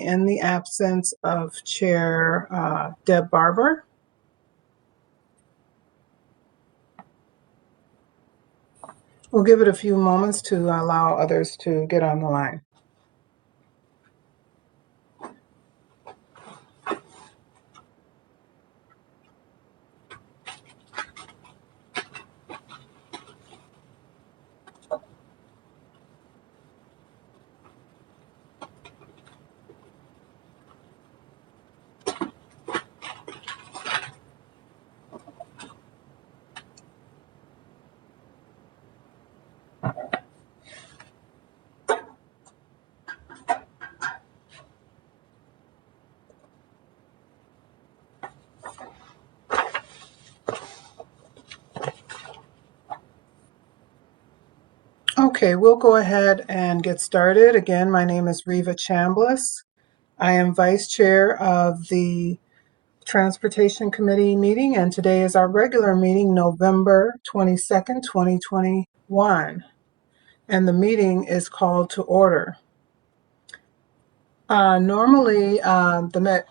in the absence of Chair Deb Barber. We'll give it a few moments to allow others to get on the line. Okay, we'll go ahead and get started. Again, my name is Reva Chambliss. I am Vice Chair of the Transportation Committee meeting, and today is our regular meeting, November 22nd, 2021. And the meeting is called to order. Normally, the Met,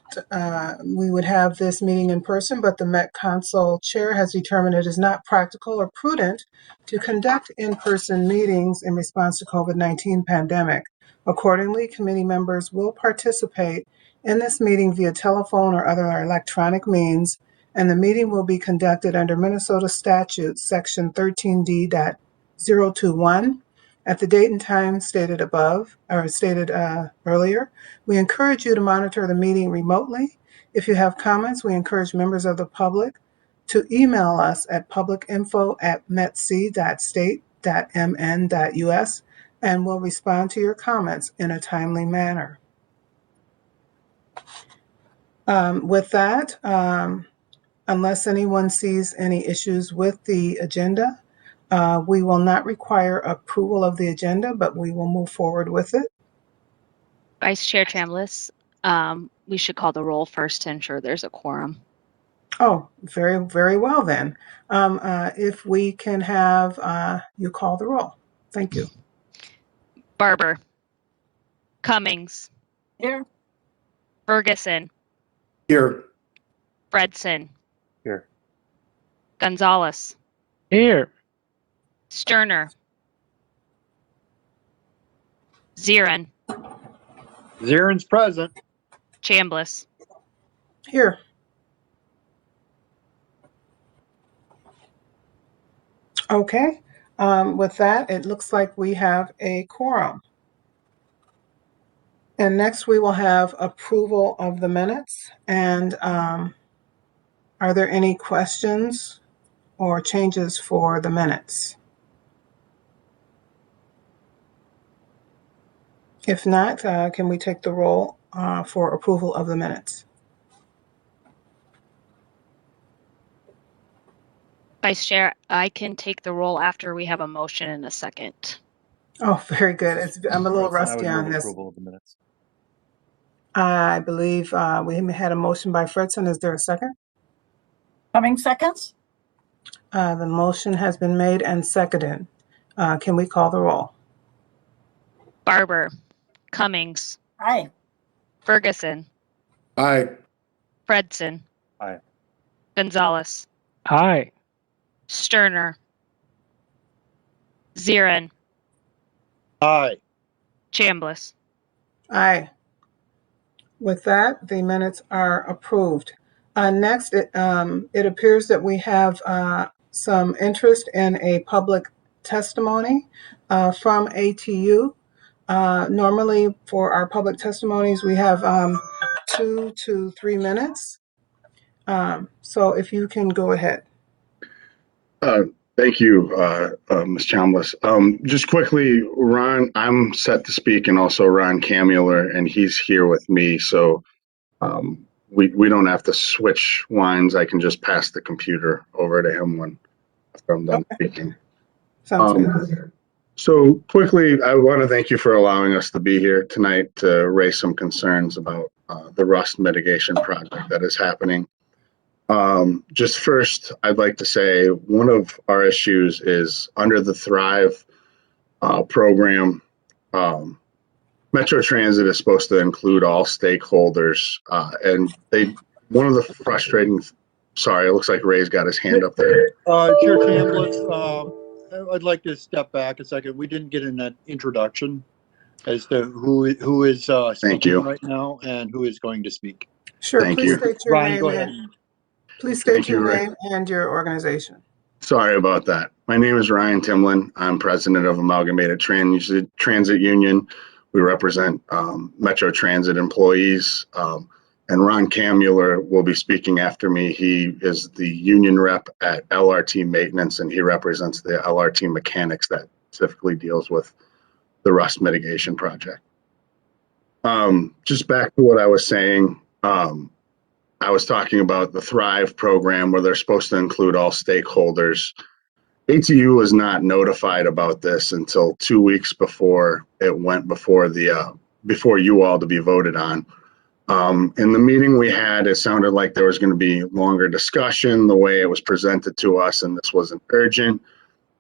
we would have this meeting in person, but the Met Council Chair has determined it is not practical or prudent to conduct in-person meetings in response to COVID-19 pandemic. Accordingly, committee members will participate in this meeting via telephone or other electronic means, and the meeting will be conducted under Minnesota Statute, Section 13D.021. At the date and time stated above, or stated earlier. We encourage you to monitor the meeting remotely. If you have comments, we encourage members of the public to email us at publicinfo@metc.state.mn.us, and we'll respond to your comments in a timely manner. With that, unless anyone sees any issues with the agenda, we will not require approval of the agenda, but we will move forward with it. Vice Chair Chambliss, we should call the roll first to ensure there's a quorum. Oh, very, very well then. If we can have you call the roll. Thank you. Barber. Cummings. Here. Ferguson. Here. Fredson. Here. Gonzalez. Here. Sterner. Zirin. Zirin's present. Chambliss. Here. Okay. With that, it looks like we have a quorum. And next we will have approval of the minutes. And are there any questions or changes for the minutes? If not, can we take the roll for approval of the minutes? Vice Chair, I can take the roll after we have a motion in a second. Oh, very good. I'm a little rusty on this. Approval of the minutes. I believe we had a motion by Fredson. Is there a second? Cummings seconds. The motion has been made and seconded. Can we call the roll? Barber. Cummings. Aye. Ferguson. Aye. Fredson. Aye. Gonzalez. Aye. Sterner. Zirin. Aye. Chambliss. Aye. With that, the minutes are approved. Next, it appears that we have some interest in a public testimony from ATU. Normally for our public testimonies, we have 2 to 3 minutes. So if you can go ahead. Thank you, Ms. Chambliss. Just quickly, Ron, I'm set to speak, and also Ron Camuller, and he's here with me. So we don't have to switch lines. I can just pass the computer over to him when I'm done speaking. Sounds good. So quickly, I want to thank you for allowing us to be here tonight to raise some concerns about the rust mitigation project that is happening. Just first, I'd like to say one of our issues is under the Thrive program. Metro Transit is supposed to include all stakeholders, and one of the frustrating, sorry, it looks like Ray's got his hand up there. Chair Chambliss, I'd like to step back a second. We didn't get in that introduction as to who is speaking right now and who is going to speak. Sure, Thank please you. state your Ryan, name go ahead. please state Thank you, your Ray. name and your organization. Sorry about that. My name is Ryan Timlin. I'm president of Amalgamated Transit Union. We represent Metro Transit employees. And Ron Kamueller will be speaking after me. He is the union rep at LRT Maintenance, and he represents the LRT mechanics that specifically deals with the rust mitigation project. Just back to what I was saying, I was talking about the Thrive program where they're supposed to include all stakeholders. ATU was not notified about this until 2 weeks before it went before you all to be voted on. In the meeting we had, it sounded like there was going to be longer discussion the way it was presented to us, and this wasn't urgent.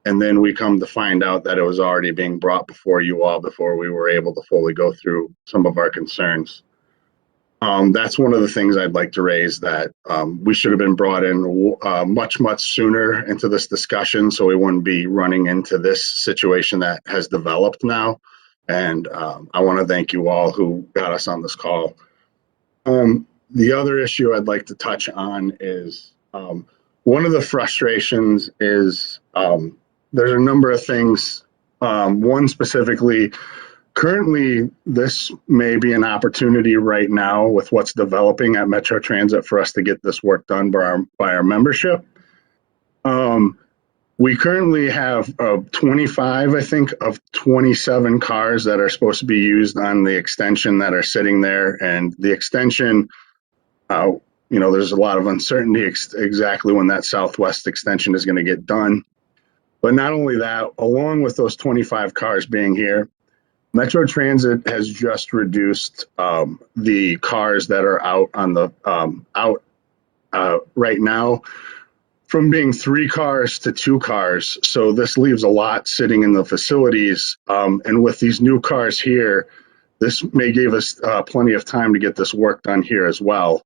And then we come to find out that it was already being brought before you all before we were able to fully go through some of our concerns. That's one of the things I'd like to raise, that we should have been brought in much sooner into this discussion so we wouldn't be running into this situation that has developed now. And I want to thank you all who got us on this call. The other issue I'd like to touch on is one of the frustrations is there's a number of things. One specifically, currently, this may be an opportunity right now with what's developing at Metro Transit for us to get this work done by our membership. We currently have 25, I think, of 27 cars that are supposed to be used on the extension that are sitting there. And the extension, there's a lot of uncertainty exactly when that southwest extension is going to get done. But not only that, along with those 25 cars being here, Metro Transit has just reduced the cars that are out on the right now from being 3 cars to 2 cars. So this leaves a lot sitting in the facilities. And with these new cars here, this may give us plenty of time to get this work done here as well,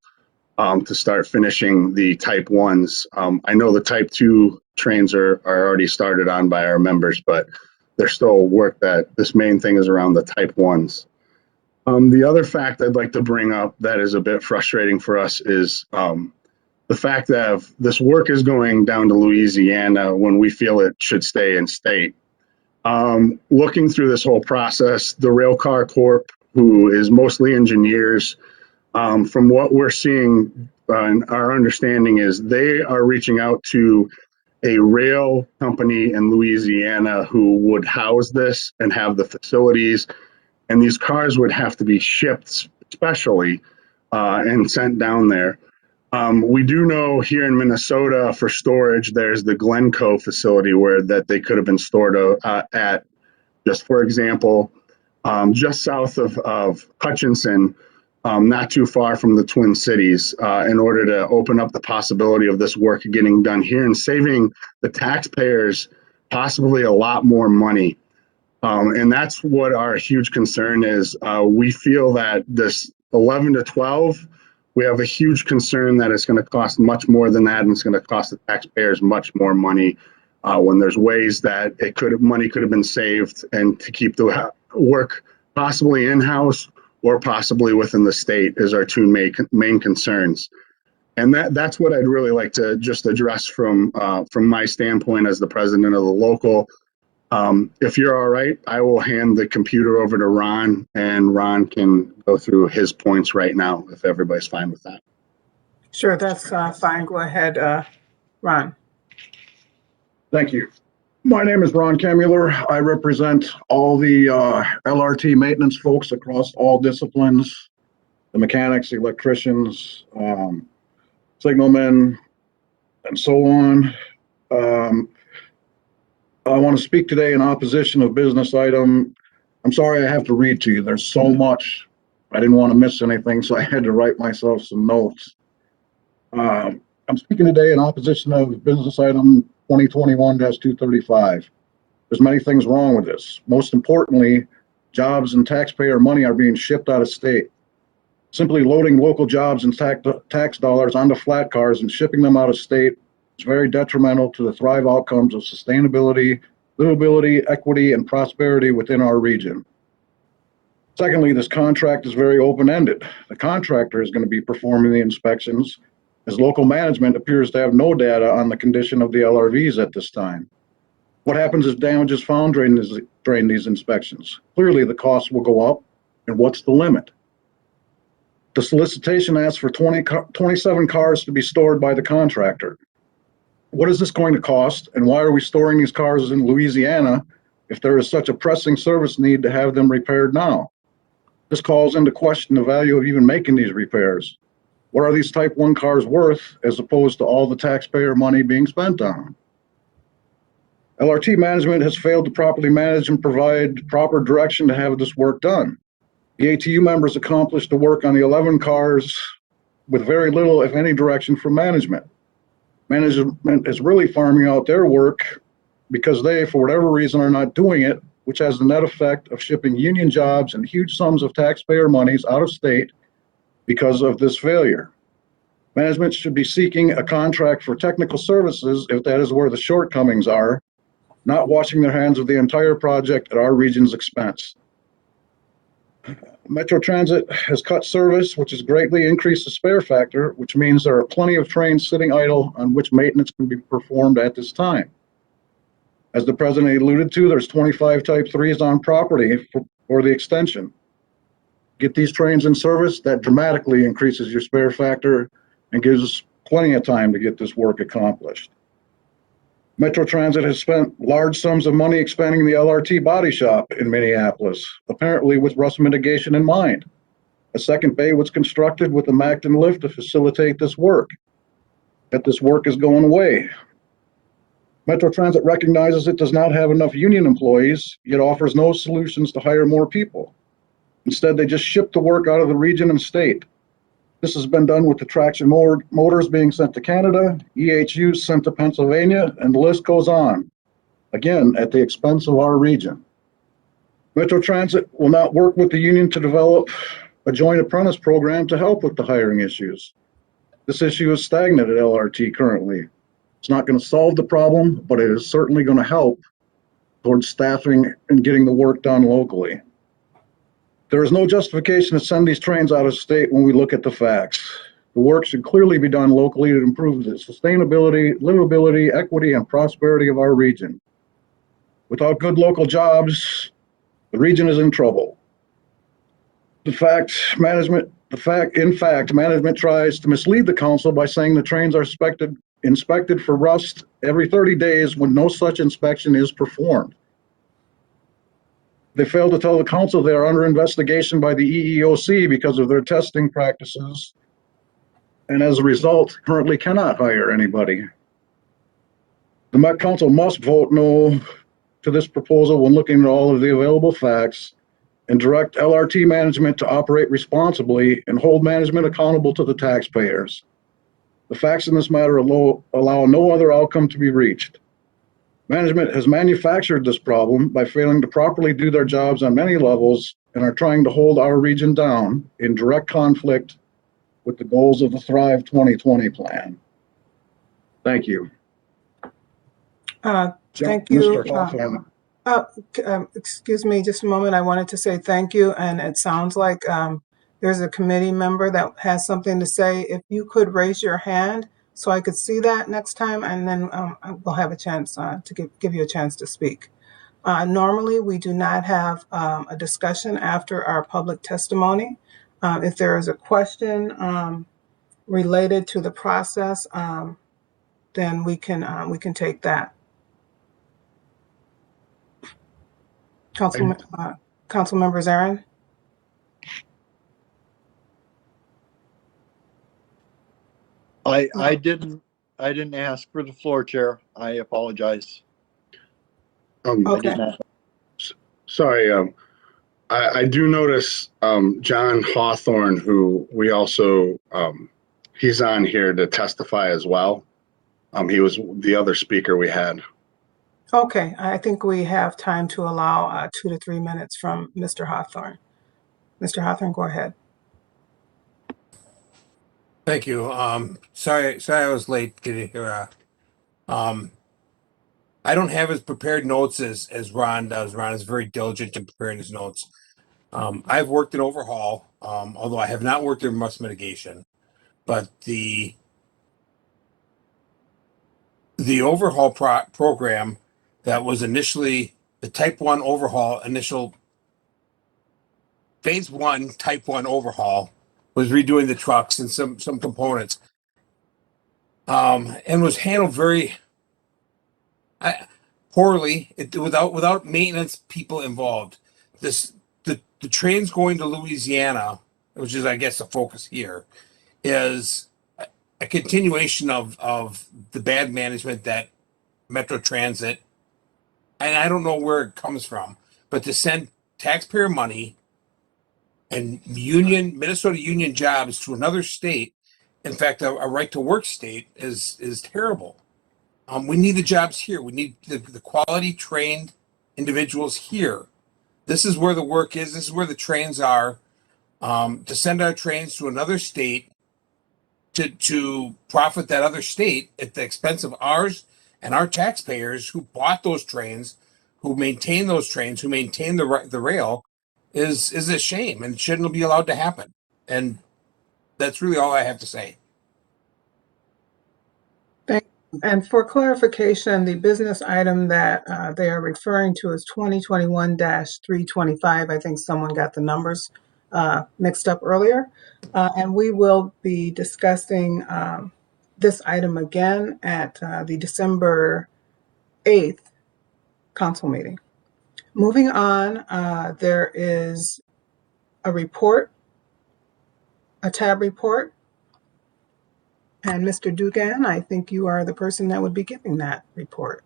to start finishing the type 1s. I know the type 2 trains are already started on by our members, but there's still work that this main thing is around the type 1s. The other fact I'd like to bring up that is a bit frustrating for us is the fact that this work is going down to Louisiana when we feel it should stay in state. Looking through this whole process, the Railcar Corp, who is mostly engineers, from what we're seeing and our understanding is they are reaching out to a rail company in Louisiana who would house this and have the facilities, and these cars would have to be shipped specially and sent down there. We do know here in Minnesota for storage, there's the Glencoe facility where that they could have been stored at. Just for example, just south of Hutchinson, not too far from the Twin Cities, in order to open up the possibility of this work getting done here and saving the taxpayers possibly a lot more money. And that's what our huge concern is. We feel that this 11 to 12, we have a huge concern that it's going to cost much more than that, and it's going to cost the taxpayers much more money when there's ways that money could have been saved and to keep the work possibly in-house or possibly within the state is our two main concerns. And that's what I'd really like to just address from my standpoint as the president of the local. If you're all right, I will hand the computer over to Ron, and Ron can go through his points right now, if everybody's fine with that. Sure, that's fine. Go ahead, Ron. Thank you. My name is Ron Kamueller. I represent all the LRT maintenance folks across all disciplines, the mechanics, the electricians, signalmen, and so on. I want to speak today in opposition of business item. I'm sorry I have to read to you. There's so much. I didn't want to miss anything, so I had to write myself some notes. I'm speaking today in opposition of business item 2021-235. There's many things wrong with this. Most importantly, jobs and taxpayer money are being shipped out of state. Simply loading local jobs and tax dollars onto flat cars and shipping them out of state is very detrimental to the Thrive outcomes of sustainability, livability, equity, and prosperity within our region. Secondly, this contract is very open-ended. The contractor is going to be performing the inspections, as local management appears to have no data on the condition of the LRVs at this time. What happens if damage is found during these inspections? Clearly, the costs will go up, and what's the limit? The solicitation asks for 27 cars to be stored by the contractor. What is this going to cost, and why are we storing these cars in Louisiana if there is such a pressing service need to have them repaired now? This calls into question the value of even making these repairs. What are these Type 1 cars worth as opposed to all the taxpayer money being spent on them? LRT management has failed to properly manage and provide proper direction to have this work done. The ATU members accomplished the work on the 11 cars with very little, if any, direction from management. Management is really farming out their work because they, for whatever reason, are not doing it, which has the net effect of shipping union jobs and huge sums of taxpayer monies out of state because of this failure. Management should be seeking a contract for technical services if that is where the shortcomings are, not washing their hands of the entire project at our region's expense. Metro Transit has cut service, which has greatly increased the spare factor, which means there are plenty of trains sitting idle on which maintenance can be performed at this time. As the president alluded to, there's 25 Type 3s on property for the extension. Get these trains in service, that dramatically increases your spare factor and gives us plenty of time to get this work accomplished. Metro Transit has spent large sums of money expanding the LRT body shop in Minneapolis, apparently with rust mitigation in mind. A second bay was constructed with a Macton lift to facilitate this work. Yet this work is going away. Metro Transit recognizes it does not have enough union employees, yet offers no solutions to hire more people. Instead, they just ship the work out of the region and state. This has been done with the traction motors being sent to Canada, EHUs sent to Pennsylvania, and the list goes on. Again, at the expense of our region. Metro Transit will not work with the union to develop a joint apprentice program to help with the hiring issues. This issue is stagnant at LRT currently. It's not going to solve the problem, but it is certainly going to help towards staffing and getting the work done locally. There is no justification to send these trains out of state when we look at the facts. The work should clearly be done locally to improve the sustainability, livability, equity, and prosperity of our region. Without good local jobs, the region is in trouble. In fact, management tries to mislead the council by saying the trains are inspected for rust every 30 days when no such inspection is performed. They failed to tell the council they are under investigation by the EEOC because of their testing practices, and as a result, currently cannot hire anybody. The Met Council must vote no to this proposal when looking at all of the available facts and direct LRT management to operate responsibly and hold management accountable to the taxpayers. The facts in this matter allow no other outcome to be reached. Management has manufactured this problem by failing to properly do their jobs on many levels and are trying to hold our region down in direct conflict with the goals of the Thrive 2020 plan. Thank you. Thank you. Mr. Hawthorne. Excuse me just a moment. I wanted to say thank you, and it sounds like there's a committee member that has something to say. If you could raise your hand so I could see that next time, and then we'll have a chance to give you a chance to speak. Normally, we do not have a discussion after our public testimony. If there is a question related to the process, then we can take that. Council members, Aaron? I didn't ask for the floor, Chair. I apologize. Okay. I did not. Sorry, I do notice John Hawthorne, who we also, he's on here to testify as well. He was the other speaker we had. Okay, I think we have time to allow 2 to 3 minutes from Mr. Hawthorne. Mr. Hawthorne, go ahead. Thank you. Sorry I was late getting here. I don't have as prepared notes as Ron does. Ron is very diligent in preparing his notes. I've worked in overhaul, although I have not worked in rust mitigation. But the overhaul program that was initially the Type 1 overhaul, initial Phase 1 Type 1 overhaul was redoing the trucks and some components, and was handled very poorly, without maintenance people involved. The trains going to Louisiana, which is I guess the focus here, is a continuation of the bad management that Metro Transit, and I don't know where it comes from, but to send taxpayer money and Minnesota union jobs to another state, in fact, a right to work state, is terrible. We need the jobs here. We need the quality trained individuals here. This is where the work is. This is where the trains are. To send our trains to another state to profit that other state at the expense of ours and our taxpayers who bought those trains, who maintain those trains, who maintain the rail, is a shame and shouldn't be allowed to happen. And that's really all I have to say. Thank you. And for clarification, the business item that they are referring to is 2021-325. I think someone got the numbers mixed up earlier. And we will be discussing this item again at the December 8th council meeting. Moving on, there is a report, a tab report. And Mr. Dugan, I think you are the person that would be giving that report.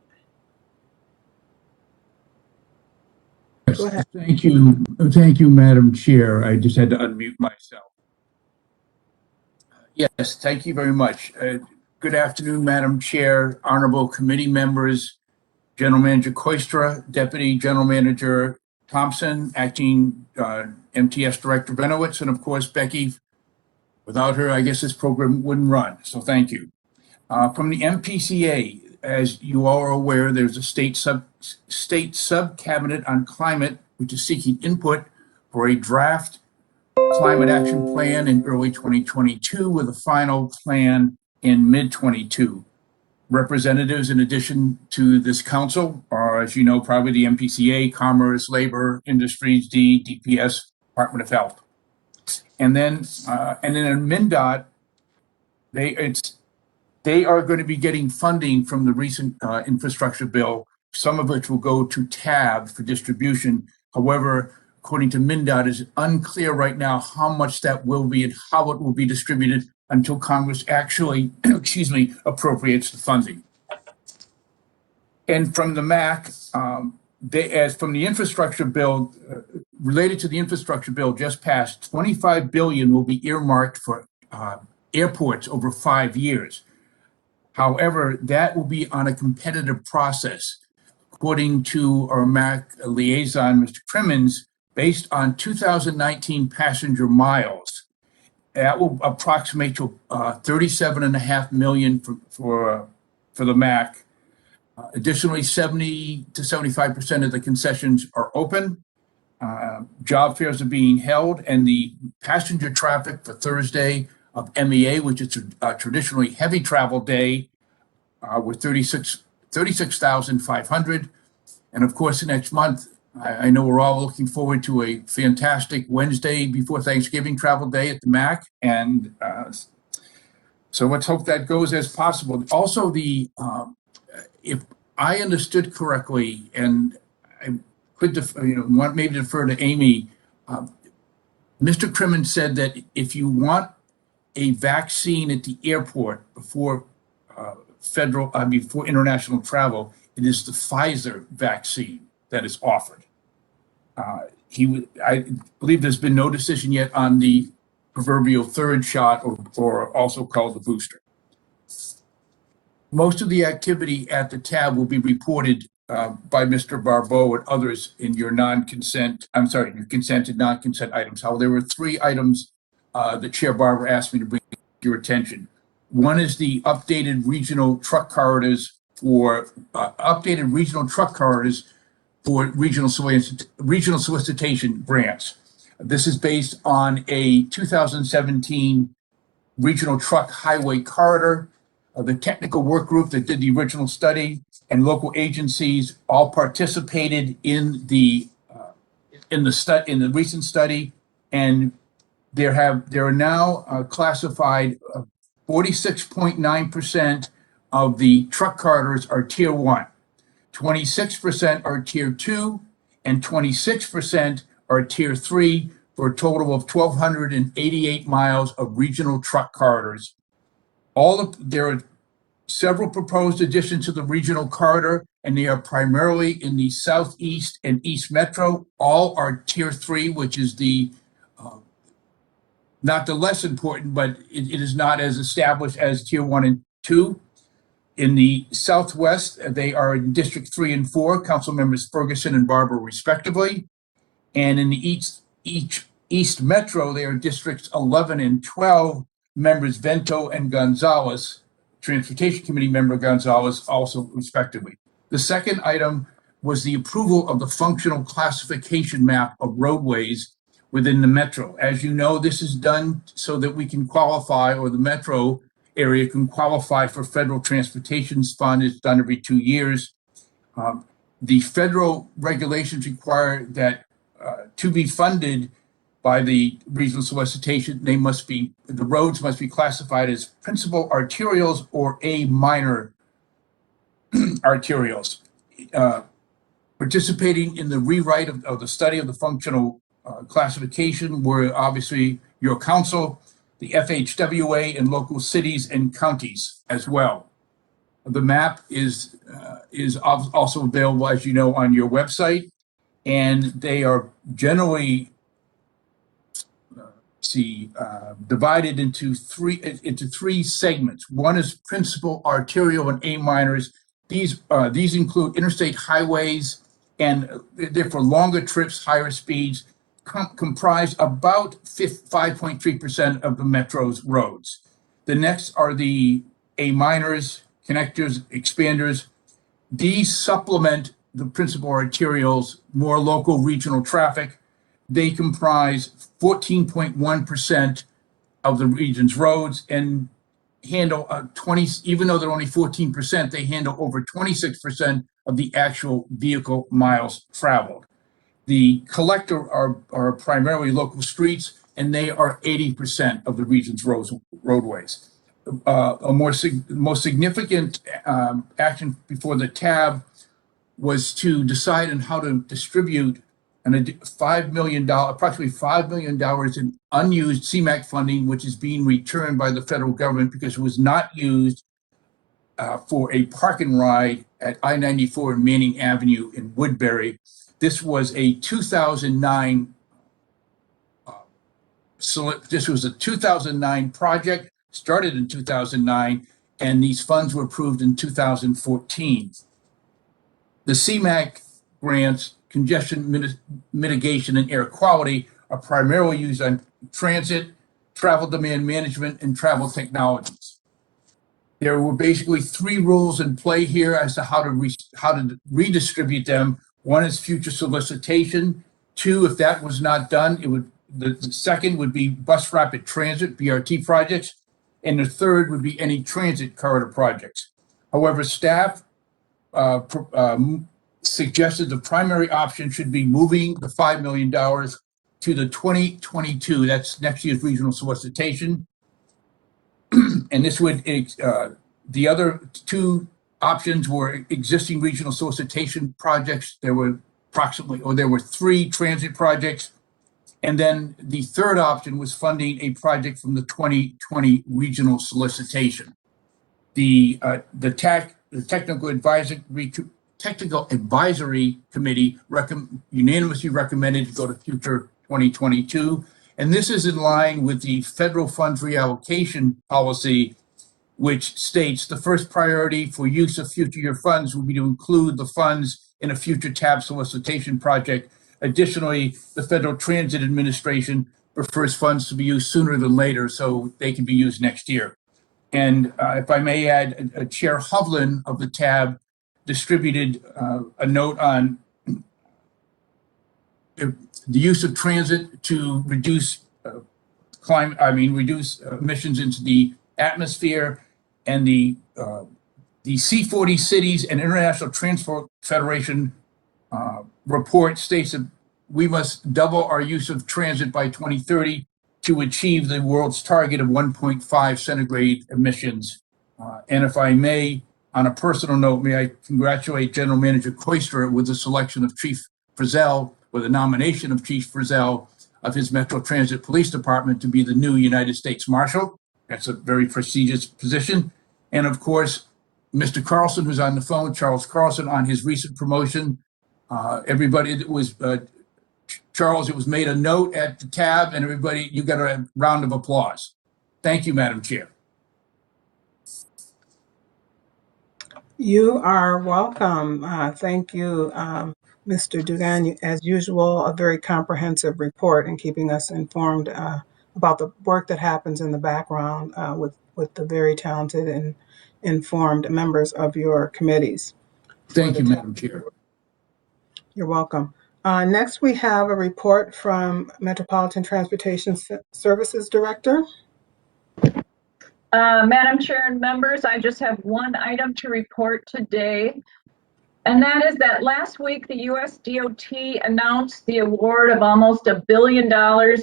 Yes, Go ahead. thank you, Madam Chair. I just had to unmute myself. Yes, thank you very much. Good afternoon, Madam Chair, honorable committee members, General Manager Koistra, Deputy General Manager Thompson, Acting MTS Director Benowitz, and of course, Becky. Without her, I guess this program wouldn't run, so thank you. From the MPCA, as you all are aware, there's a state sub-cabinet on climate, which is seeking input for a draft climate action plan in early 2022 with a final plan in mid-22. Representatives, in addition to this council, are, as you know, probably the MPCA, Commerce, Labor, Industries, DPS, Department of Health. And then in MnDOT, they are going to be getting funding from the recent infrastructure bill, some of which will go to TAB for distribution. However, according to MnDOT, it is unclear right now how much that will be and how it will be distributed until Congress actually, appropriates the funding. And from the MAC, as from the infrastructure bill, related to the infrastructure bill just passed, $25 billion will be earmarked for airports over 5 years. However, that will be on a competitive process. According to our MAC liaison, Mr. Crimmins, based on 2019 passenger miles, that will approximate to $37.5 million for the MAC. Additionally, 70 to 75% of the concessions are open. Job fairs are being held, and the passenger traffic for Thursday of MEA, which is a traditionally heavy travel day, were 36,500. And of course, next month, I know we're all looking forward to a fantastic Wednesday before Thanksgiving travel day at the MAC. And so let's hope that goes as possible. Also, if I understood correctly, and I could want maybe defer to Amy, Mr. Crimmins said that if you want a vaccine at the airport before before international travel, it is the Pfizer vaccine that is offered. I believe there's been no decision yet on the proverbial third shot, or also called the booster. Most of the activity at the TAB will be reported by Mr. Barbeau and others in your your consented non-consent items. However, there were 3 items that Chair Barber asked me to bring to your attention. One is the updated regional truck corridors for regional solicitation grants. This is based on a 2017 regional truck highway corridor. The technical work group that did the original study and local agencies all participated in the recent study, and there are now classified 46.9% of the truck corridors are Tier 1, 26% are Tier 2, and 26% are Tier 3, for a total of 1,288 miles of regional truck corridors. There are several proposed additions to the regional corridor, and they are primarily in the Southeast and East Metro. All are Tier 3, which is the not the less important, but it is not as established as Tier 1 and 2. In the Southwest, they are in District 3 and 4, Council Members Ferguson and Barber, respectively. And in the East Metro, they are Districts 11 and 12, Members Vento and Gonzalez, Transportation Committee Member Gonzalez, also respectively. The second item was the approval of the functional classification map of roadways within the Metro. As you know, this is done so that we can qualify, or the Metro area can qualify for Federal Transportation Fund. It's done every 2 years. The federal regulations require that to be funded by the regional solicitation, the roads must be classified as principal arterials or A minor arterials. Participating in the rewrite of the study of the functional classification were obviously your council, the FHWA, and local cities and counties as well. The map is also available, as you know, on your website, and they are generally divided into three segments. One is principal arterial and A minors. These include interstate highways, and they're for longer trips, higher speeds, comprise about 5.3% of the Metro's roads. The next are the A minors, connectors, expanders. These supplement the principal arterials, more local regional traffic. They comprise 14.1% of the region's roads and handle 20, even though they're only 14%, they handle over 26% of the actual vehicle miles traveled. The collector are primarily local streets, and they are 80% of the region's roadways. Most significant action before the tab was to decide on how to distribute approximately $5 million in unused CMAQ funding, which is being returned by the federal government because it was not used for a park and ride at I-94 and Manning Avenue in Woodbury. This was a 2009 project, started in 2009, and these funds were approved in 2014. The CMAQ grants, congestion mitigation and air quality, are primarily used on transit, travel demand management, and travel technologies. There were basically 3 rules in play here as to how to redistribute them. One is future solicitation. 2, if that was not done, the second would be bus rapid transit, BRT projects, and the third would be any transit corridor projects. However, staff suggested the primary option should be moving the $5 million to the 2022, that's next year's regional solicitation. And this would, the other 2 options were existing regional solicitation projects. There were 3 transit projects. And then the third option was funding a project from the 2020 regional solicitation. The technical advisory committee unanimously recommended to go to future 2022. And this is in line with the federal funds reallocation policy which states the first priority for use of future year funds will be to include the funds in a future tab solicitation project. Additionally, the Federal Transit Administration prefers funds to be used sooner than later, so they can be used next year. And if I may add, Chair Hovland of the tab distributed a note on the use of transit to reduce reduce emissions into the atmosphere, and the C40 Cities and International Transport Federation report states that we must double our use of transit by 2030 to achieve the world's target of 1.5 centigrade emissions. And if I may, on a personal note, may I congratulate General Manager Koister with the selection of Chief Frizzell, with the nomination of Chief Frizzell of his Metro Transit Police Department to be the new United States Marshal. That's a very prestigious position. And of course, Mr. Carlson, who's on the phone, Charles Carlson, on his recent promotion. Everybody that was, Charles, it was made a note at the tab, and everybody, you got a round of applause. Thank you, Madam Chair. You are welcome. Thank you, Mr. Dugan. As usual, a very comprehensive report and keeping us informed about the work that happens in the background with the very talented and informed members of your committees. Thank you, Madam Chair. You're welcome. Next, we have a report from Metropolitan Transportation Services Director. Madam Chair and members, I just have one item to report today, and that is that last week the USDOT announced the award of almost $1 billion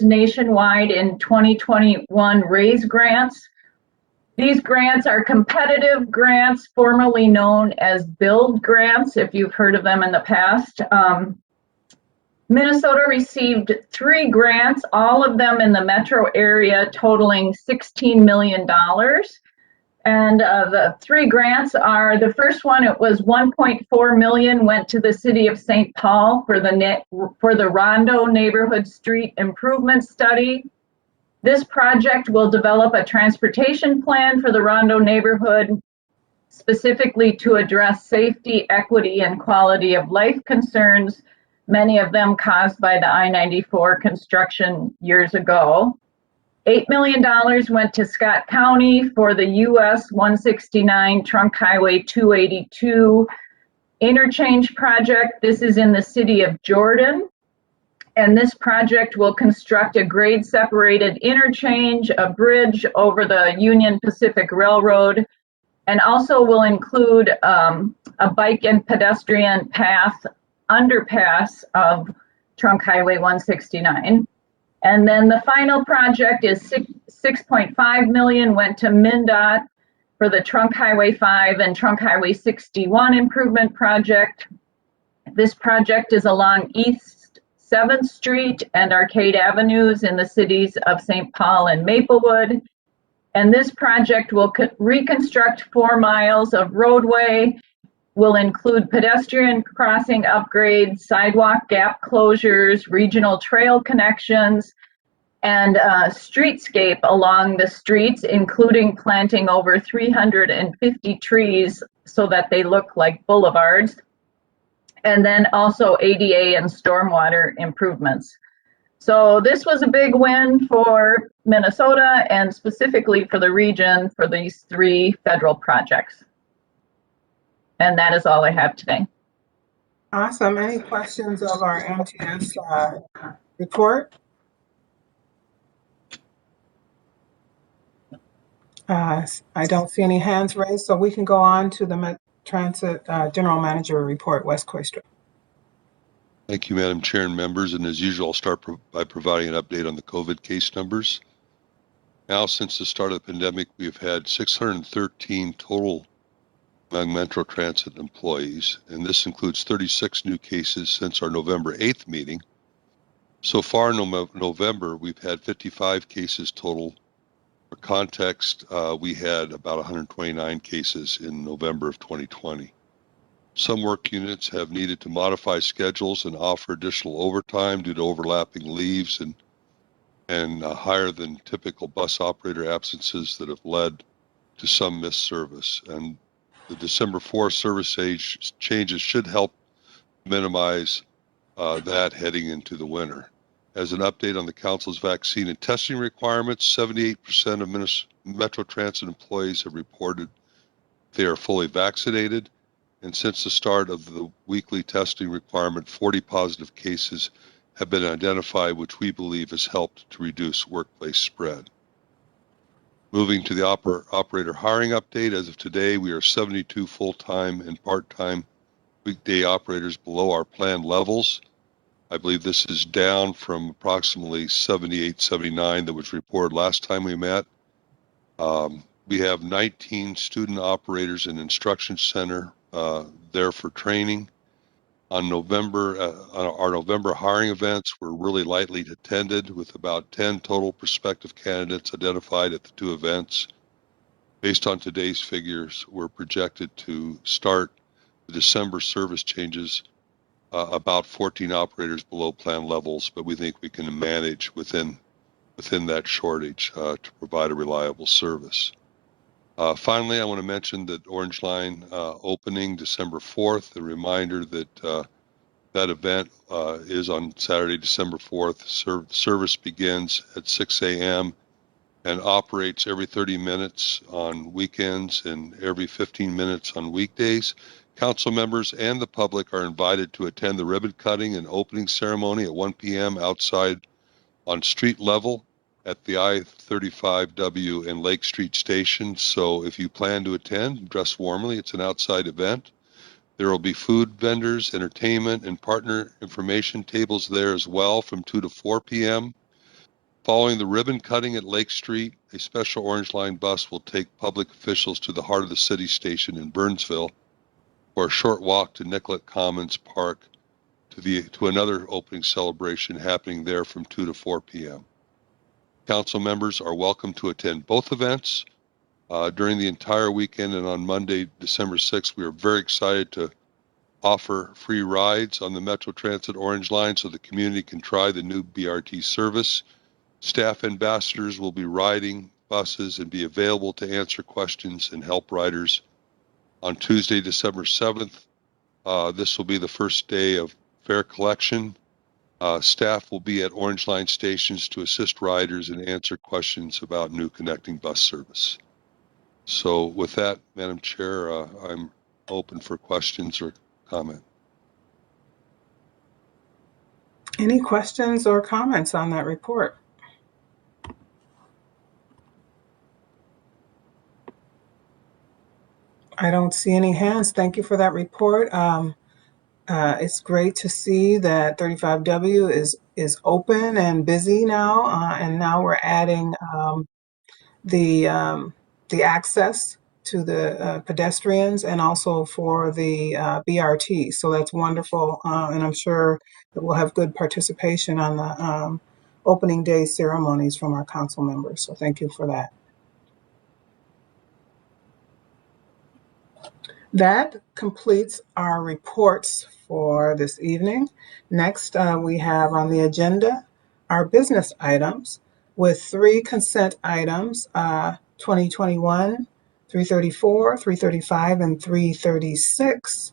nationwide in 2021 RAISE grants. These grants are competitive grants, formerly known as BUILD grants, if you've heard of them in the past. Minnesota received 3 grants, all of them in the metro area, totaling $16 million. And the 3 grants are, the first one, it was $1.4 million went to the city of St. Paul for the Rondo Neighborhood Street Improvement Study. This project will develop a transportation plan for the Rondo neighborhood, specifically to address safety, equity, and quality of life concerns, many of them caused by the I-94 construction years ago. $8 million went to Scott County for the US 169 Trunk Highway 282 interchange project. This is in the city of Jordan. And this project will construct a grade-separated interchange, a bridge over the Union Pacific Railroad, and also will include a bike and pedestrian path underpass of Trunk Highway 169. And then the final project is $6.5 million went to MnDOT for the Trunk Highway 5 and Trunk Highway 61 improvement project. This project is along East 7th Street and Arcade Avenues in the cities of St. Paul and Maplewood. And this project will reconstruct 4 miles of roadway, will include pedestrian crossing upgrades, sidewalk gap closures, regional trail connections, and streetscape along the streets, including planting over 350 trees so that they look like boulevards. And then also ADA and stormwater improvements. So this was a big win for Minnesota and specifically for the region for these 3 federal projects. And that is all I have today. Awesome. Any questions of our MTS report? I don't see any hands raised, so we can go on to the Met Transit General Manager report, Wes Koister. Thank you, Madam Chair and members. And as usual, I'll start by providing an update on the COVID case numbers. Now, since the start of the pandemic, we've had 613 total among Metro Transit employees, and this includes 36 new cases since our November 8th meeting. So far in November, we've had 55 cases total. For context, we had about 129 cases in November of 2020. Some work units have needed to modify schedules and offer additional overtime due to overlapping leaves and higher than typical bus operator absences that have led to some missed service. And the December 4th service age changes should help minimize that heading into the winter. As an update on the council's vaccine and testing requirements, 78% of Metro Transit employees have reported they are fully vaccinated. And since the start of the weekly testing requirement, 40 positive cases have been identified, which we believe has helped to reduce workplace spread. Moving to the operator hiring update, as of today, we are 72 full-time and part-time weekday operators below our planned levels. I believe this is down from approximately 78, 79 that was reported last time we met. We have 19 student operators in instruction center there for training. On our November hiring events were really lightly attended, with about 10 total prospective candidates identified at the 2 events. Based on today's figures, we're projected to start the December service changes about 14 operators below plan levels, but we think we can manage within that shortage to provide a reliable service. Finally, I want to mention that Orange Line opening December 4th, a reminder that that event is on Saturday, December 4th. Service begins at 6 a.m. and operates every 30 minutes on weekends and every 15 minutes on weekdays. Council members and the public are invited to attend the ribbon cutting and opening ceremony at 1 p.m. outside on street level at the I-35W and Lake Street stations. So if you plan to attend, dress warmly. It's an outside event. There will be food vendors, entertainment, and partner information tables there as well from 2 to 4 p.m. Following the ribbon cutting at Lake Street, a special Orange Line bus will take public officials to the Heart of the City station in Burnsville for a short walk to Nicollet Commons Park to another opening celebration happening there from 2 to 4 p.m. Council members are welcome to attend both events during the entire weekend, and on Monday, December 6th, we are very excited to offer free rides on the Metro Transit Orange Line so the community can try the new BRT service. Staff ambassadors will be riding buses and be available to answer questions and help riders. On Tuesday, December 7th, this will be the first day of fare collection. Staff will be at Orange Line stations to assist riders and answer questions about new connecting bus service. So with that, Madam Chair, I'm open for questions or comment. Any questions or comments on that report? I don't see any hands. Thank you for that report. It's great to see that 35W is open and busy now, and now we're adding the access to the pedestrians and also for the BRT. So that's wonderful, and I'm sure that we'll have good participation on the opening day ceremonies from our council members. So thank you for that. That completes our reports for this evening. Next, we have on the agenda our business items with 3 consent items, 2021, 334, 335, and 336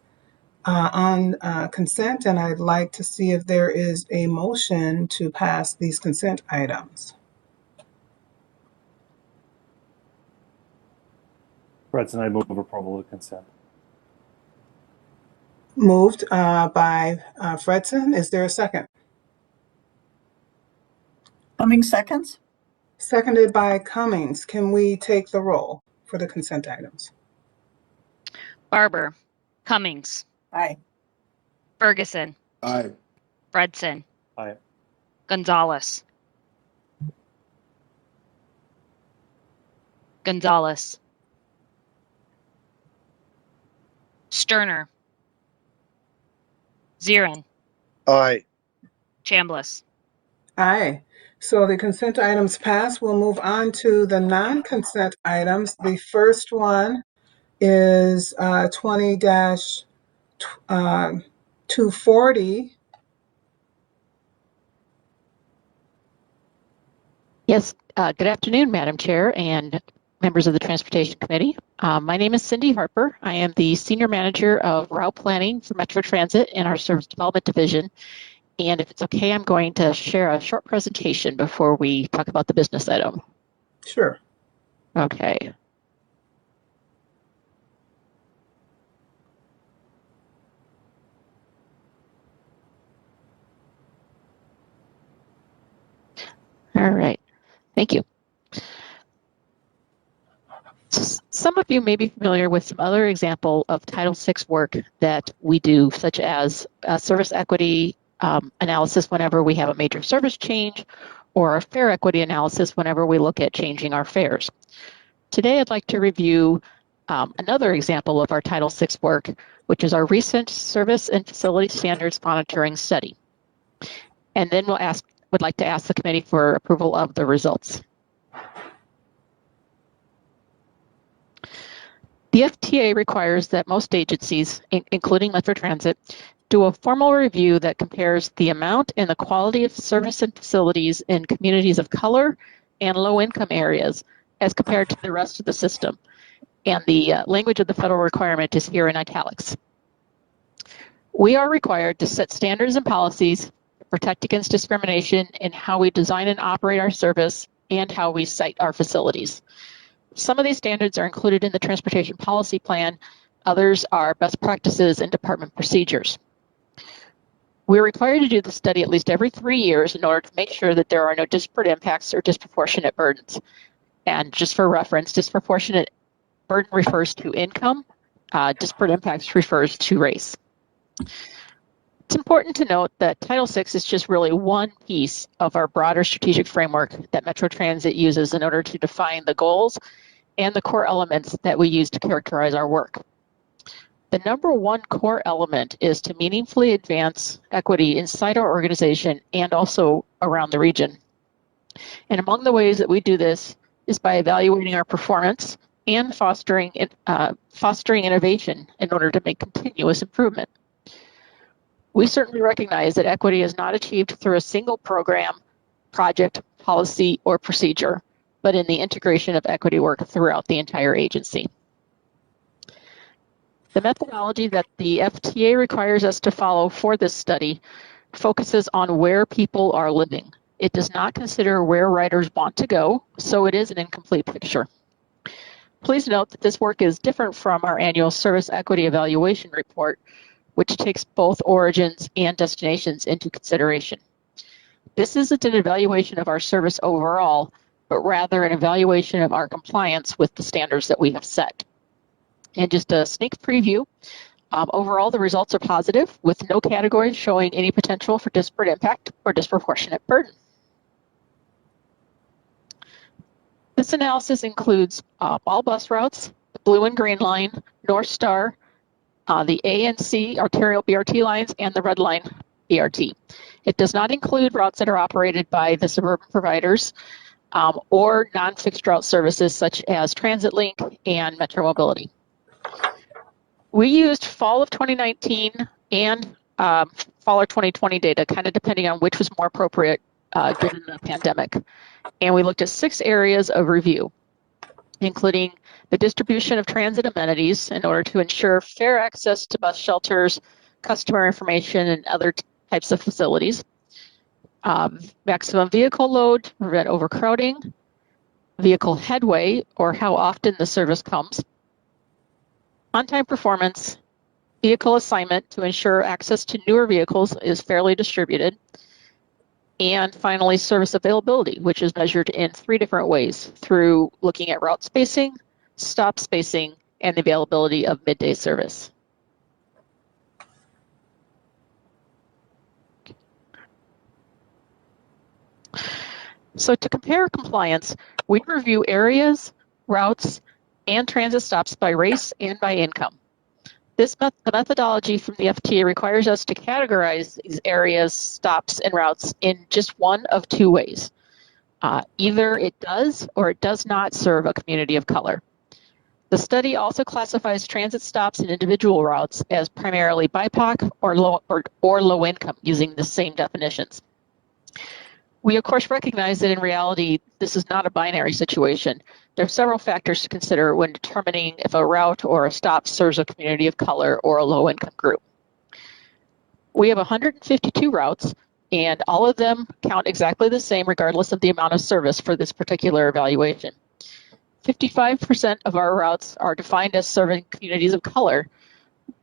on consent, and I'd like to see if there is a motion to pass these consent items. Fredson, I move approval of consent. Moved by Fredson. Is there a second? Cummings seconds. Seconded by Cummings. Can we take the roll for the consent items? Barber, Cummings, Aye. Ferguson, Aye. Fredson, Aye. Gonzalez, Sterner, Zirin, Aye. Chambliss. Aye. So the consent items pass. We'll move on to the non-consent items. The first one is 20-240. Yes, good afternoon, Madam Chair and members of the Transportation Committee. My name is Cyndi Harper. I am the Senior Manager of Route Planning for Metro Transit in our Service Development Division. And if it's okay, I'm going to share a short presentation before we talk about the business item. Sure. Okay. All right. Thank you. Some of you may be familiar with some other example of Title VI work that we do, such as service equity analysis whenever we have a major service change, or a fare equity analysis whenever we look at changing our fares. Today, I'd like to review another example of our Title VI work, which is our recent Service and Facility Standards Monitoring Study. And then would like to ask the committee for approval of the results. The FTA requires that most agencies, including Metro Transit, do a formal review that compares the amount and the quality of service and facilities in communities of color and low-income areas as compared to the rest of the system. And the language of the federal requirement is here in italics. We are required to set standards and policies to protect against discrimination in how we design and operate our service and how we site our facilities. Some of these standards are included in the Transportation Policy Plan. Others are best practices and department procedures. We're required to do the study at least every 3 years in order to make sure that there are no disparate impacts or disproportionate burdens. And just for reference, disproportionate burden refers to income, disparate impacts refers to race. It's important to note that Title VI is just really one piece of our broader strategic framework that Metro Transit uses in order to define the goals and the core elements that we use to characterize our work. The number one core element is to meaningfully advance equity inside our organization and also around the region. And among the ways that we do this is by evaluating our performance and fostering innovation in order to make continuous improvement. We certainly recognize that equity is not achieved through a single program, project, policy, or procedure, but in the integration of equity work throughout the entire agency. The methodology that the FTA requires us to follow for this study focuses on where people are living. It does not consider where riders want to go, so it is an incomplete picture. Please note that this work is different from our annual service equity evaluation report, which takes both origins and destinations into consideration. This isn't an evaluation of our service overall, but rather an evaluation of our compliance with the standards that we have set. And just a sneak preview, overall the results are positive with no categories showing any potential for disparate impact or disproportionate burden. This analysis includes all bus routes, the Blue and Green Line, North Star, the A and C arterial BRT lines, and the Red Line BRT. It does not include routes that are operated by the suburban providers or non-fixed route services such as TransitLink and Metro Mobility. We used fall of 2019 and fall of 2020 data, kind of depending on which was more appropriate given the pandemic. And we looked at 6 areas of review, including the distribution of transit amenities in order to ensure fair access to bus shelters, customer information, and other types of facilities. Maximum vehicle load to prevent overcrowding, vehicle headway, or how often the service comes, on-time performance, vehicle assignment to ensure access to newer vehicles is fairly distributed, and finally, service availability, which is measured in 3 different ways through looking at route spacing, stop spacing, and the availability of midday service. So to compare compliance, we review areas, routes, and transit stops by race and by income. The methodology from the FTA requires us to categorize these areas, stops, and routes in just one of 2 ways. Either it does or it does not serve a community of color. The study also classifies transit stops and individual routes as primarily BIPOC or low income using the same definitions. We of course recognize that in reality, this is not a binary situation. There are several factors to consider when determining if a route or a stop serves a community of color or a low-income group. We have 152 routes, and all of them count exactly the same regardless of the amount of service for this particular evaluation. 55% of our routes are defined as serving communities of color,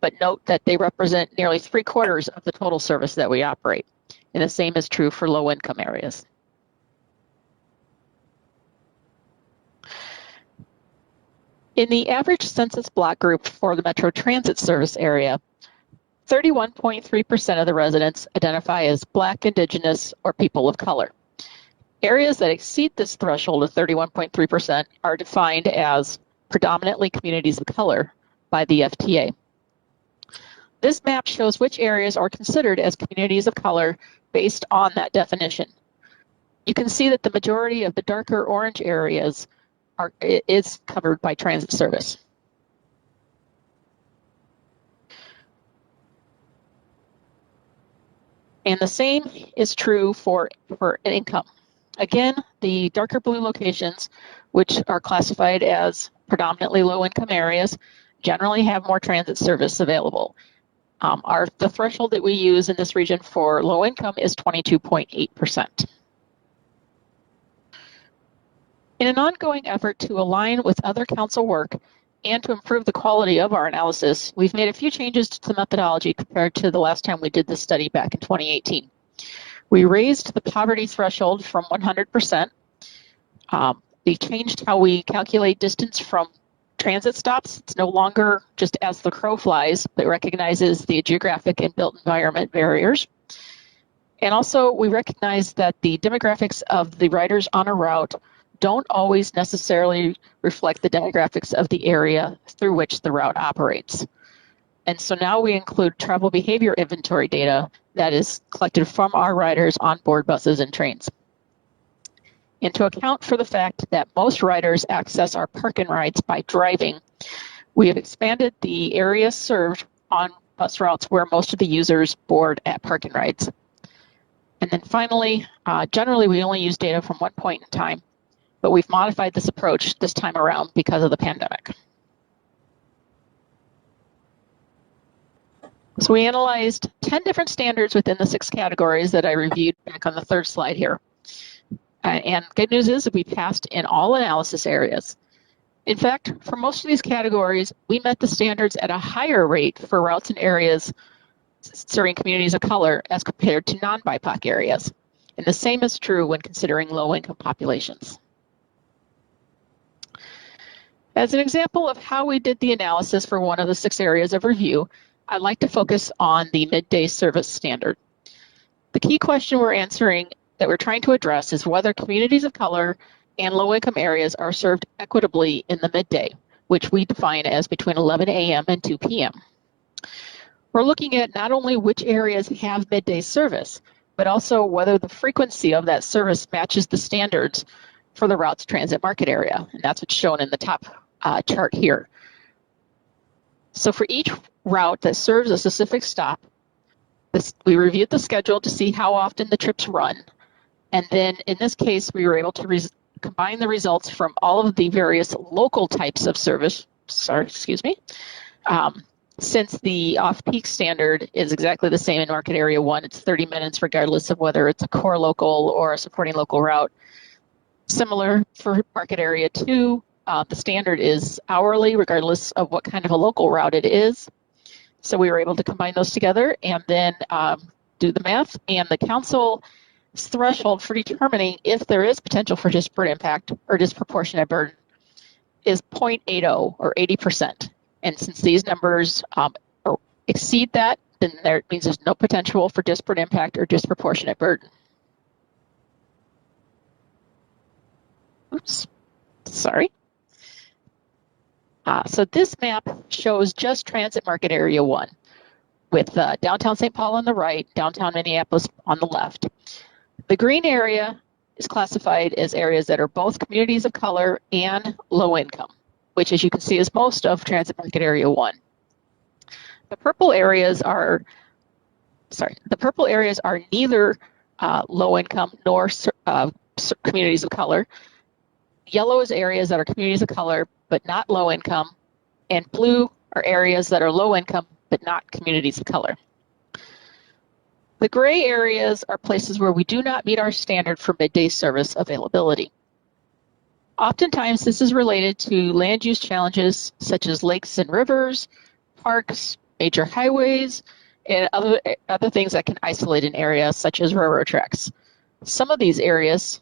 but note that they represent nearly 3/4 of the total service that we operate. And the same is true for low-income areas. In the average census block group for the Metro Transit service area, 31.3% of the residents identify as Black, Indigenous, or people of color. Areas that exceed this threshold of 31.3% are defined as predominantly communities of color by the FTA. This map shows which areas are considered as communities of color based on that definition. You can see that the majority of the darker orange areas is covered by transit service. And the same is true for income. Again, the darker blue locations, which are classified as predominantly low-income areas, generally have more transit service available. The threshold that we use in this region for low income is 22.8%. In an ongoing effort to align with other council work and to improve the quality of our analysis, we've made a few changes to the methodology compared to the last time we did this study back in 2018. We raised the poverty threshold from 100%. We changed how we calculate distance from transit stops. It's no longer just as the crow flies, but recognizes the geographic and built environment barriers. And also we recognize that the demographics of the riders on a route don't always necessarily reflect the demographics of the area through which the route operates. And so now we include travel behavior inventory data that is collected from our riders on board buses and trains. And to account for the fact that most riders access our park and rides by driving, we have expanded the area served on bus routes where most of the users board at park and rides. And then finally, generally we only use data from one point in time, but we've modified this approach this time around because of the pandemic. So we analyzed 10 different standards within the 6 categories that I reviewed back on the 3rd slide here. And good news is that we passed in all analysis areas. In fact, for most of these categories, we met the standards at a higher rate for routes and areas serving communities of color as compared to non-BIPOC areas. And the same is true when considering low-income populations. As an example of how we did the analysis for one of the 6 areas of review, I'd like to focus on the midday service standard. The key question we're answering that we're trying to address is whether communities of color and low-income areas are served equitably in the midday, which we define as between 11 a.m. and 2 p.m. We're looking at not only which areas have midday service, but also whether the frequency of that service matches the standards for the route's transit market area. And that's what's shown in the top chart here. So for each route that serves a specific stop, we reviewed the schedule to see how often the trips run. And then in this case, we were able to combine the results from all of the various local types of service, since the off-peak standard is exactly the same in Market Area 1, it's 30 minutes regardless of whether it's a core local or a supporting local route. Similar for Market Area 2, the standard is hourly regardless of what kind of a local route it is. So we were able to combine those together and then do the math, and the council's threshold for determining if there is potential for disparate impact or disproportionate burden is 0.80 or 80%. And since these numbers exceed that, then it means there's no potential for disparate impact or disproportionate burden. Oops, sorry. So this map shows just Transit Market Area 1 with downtown St. Paul on the right, downtown Minneapolis on the left. The green area is classified as areas that are both communities of color and low income, which as you can see is most of Transit Market Area 1. The purple areas are neither low income nor communities of color. Yellow is areas that are communities of color, but not low income. And blue are areas that are low income, but not communities of color. The gray areas are places where we do not meet our standard for midday service availability. Oftentimes, this is related to land use challenges such as lakes and rivers, parks, major highways, and other things that can isolate an area such as railroad tracks. Some of these areas,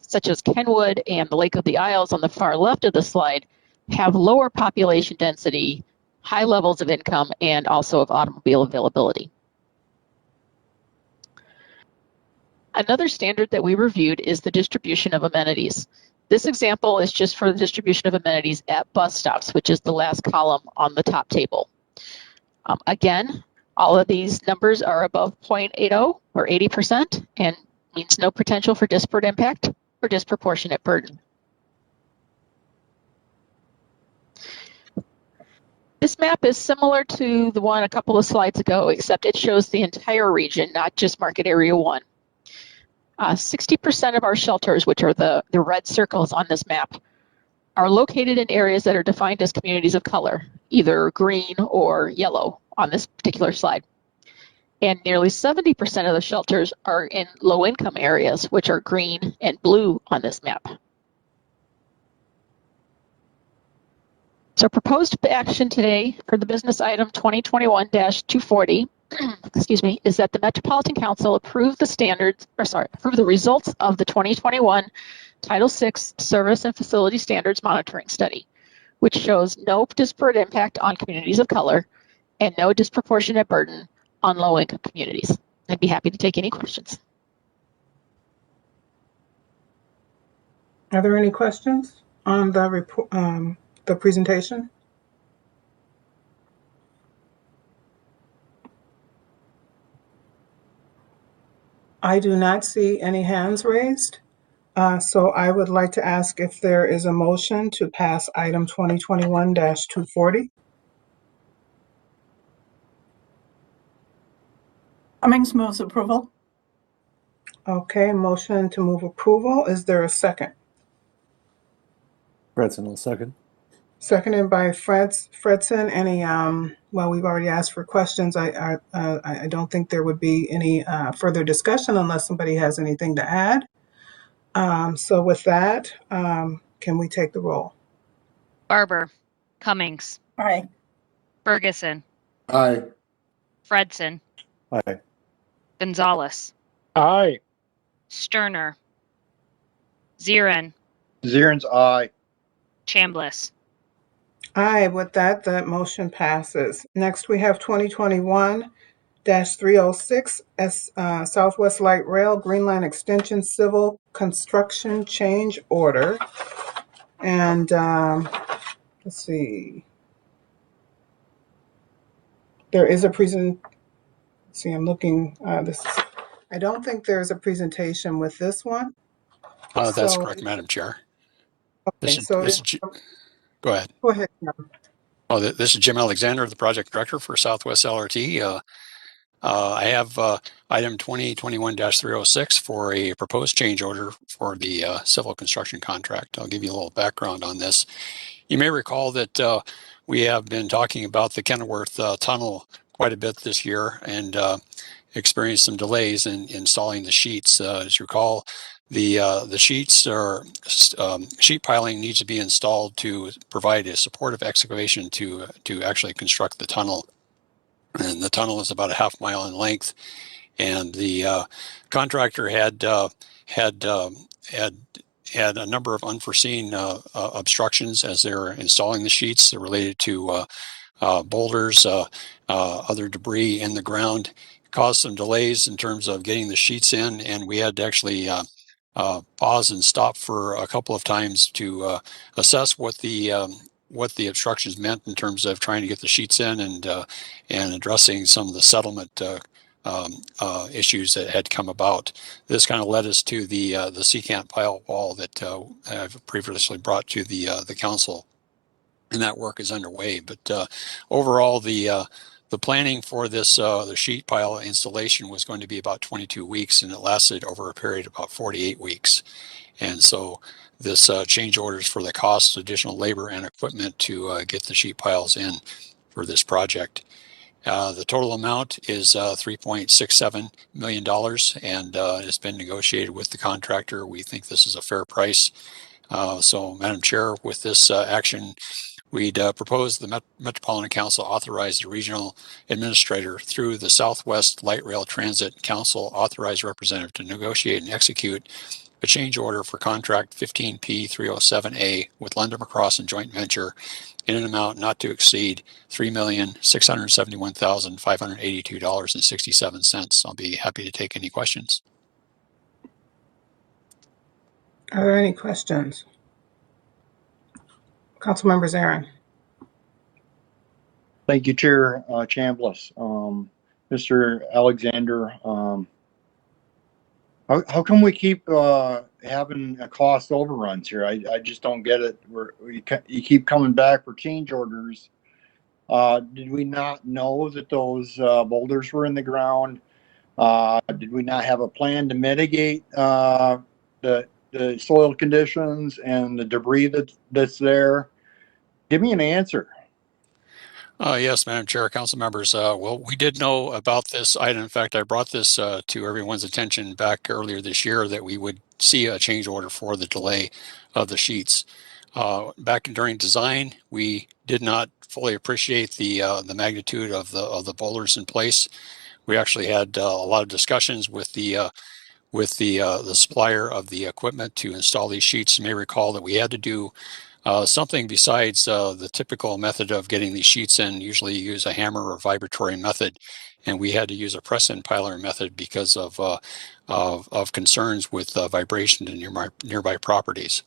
such as Kenwood and the Lake of the Isles on the far left of the slide, have lower population density, high levels of income, and also of automobile availability. Another standard that we reviewed is the distribution of amenities. This example is just for the distribution of amenities at bus stops, which is the last column on the top table. Again, all of these numbers are above 0.80 or 80% and means no potential for disparate impact or disproportionate burden. This map is similar to the one a couple of slides ago, except it shows the entire region, not just Market Area 1. 60% of our shelters, which are the red circles on this map, are located in areas that are defined as communities of color, either green or yellow on this particular slide. And nearly 70% of the shelters are in low-income areas, which are green and blue on this map. So proposed action today for the business item 2021-240 excuse me, is that the Metropolitan Council approve the results of the 2021 Title VI Service and Facility Standards Monitoring Study, which shows no disparate impact on communities of color and no disproportionate burden on low-income communities. I'd be happy to take any questions. Are there any questions on the report, the presentation? I do not see any hands raised. So I would like to ask if there is a motion to pass item 2021-240. Cummings moves approval. Okay, motion to move approval. Is there a second? Fredson will second. Seconded by Fredson. Any, well, we've already asked for questions. I don't think there would be any further discussion unless somebody has anything to add. So with that, can we take the roll? Barber, Cummings, Aye. Ferguson, Aye. Fredson, Aye. Gonzalez, Aye. Sterner, Zirin, Zieren's aye. Chambliss. Aye, with that, the motion passes. Next, we have 2021-306 Southwest Light Rail Green Line Extension Civil Construction Change Order. And let's see. There is a I'm looking, I don't think there's a presentation with this one. That's correct, Madam Chair. Okay, Go ahead. Go ahead. Well, this is Jim Alexander, the project director for Southwest LRT. I have item 2021-306 for a proposed change order for the civil construction contract. I'll give you a little background on this. You may recall that we have been talking about the Kenilworth tunnel quite a bit this year and experienced some delays in installing the sheets. As you recall, the sheets are sheet piling needs to be installed to provide a supportive excavation to actually construct the tunnel. And the tunnel is about a half mile in length, and the contractor had a number of unforeseen obstructions as they're installing the sheets. They're related to boulders, other debris in the ground. Caused some delays in terms of getting the sheets in, and we had to actually pause and stop for a couple of times to assess what the obstructions meant in terms of trying to get the sheets in and addressing some of the settlement issues that had come about. This kind of led us to the secant pile wall that I've previously brought to the council, and that work is underway. But overall, the planning for this the sheet pile installation was going to be about 22 weeks, and it lasted over a period of about 48 weeks. And so this change orders for the cost, additional labor and equipment to get the sheet piles in for this project. The total amount is $3.67 million, and it's been negotiated with the contractor. We think this is a fair price. So, Madam Chair, with this action, we'd propose the Metropolitan Council authorize the regional administrator through the Southwest Light Rail Transit Council authorized representative to negotiate and execute a change order for contract 15P307A with London Across and joint venture in an amount not to exceed $3,671,582.67. I'll be happy to take any questions. Are there any questions? Councilmember Zarin. Thank you, Chair Chambliss. Mr. Alexander, how come we keep having cost overruns here? I just don't get it. You keep coming back for change orders. Did we not know that those boulders were in the ground? Did we not have a plan to mitigate the soil conditions and the debris that's there? Give me an answer. Yes, Madam Chair, council members. Well, we did know about this item. In fact, I brought this to everyone's attention back earlier this year that we would see a change order for the delay of the sheets. Back during design, we did not fully appreciate the magnitude of the boulders in place. We actually had a lot of discussions with the supplier of the equipment to install these sheets. You may recall that we had to do something besides the typical method of getting these sheets in. Usually you use a hammer or vibratory method, and we had to use a press and piler method because of concerns with vibration to nearby properties.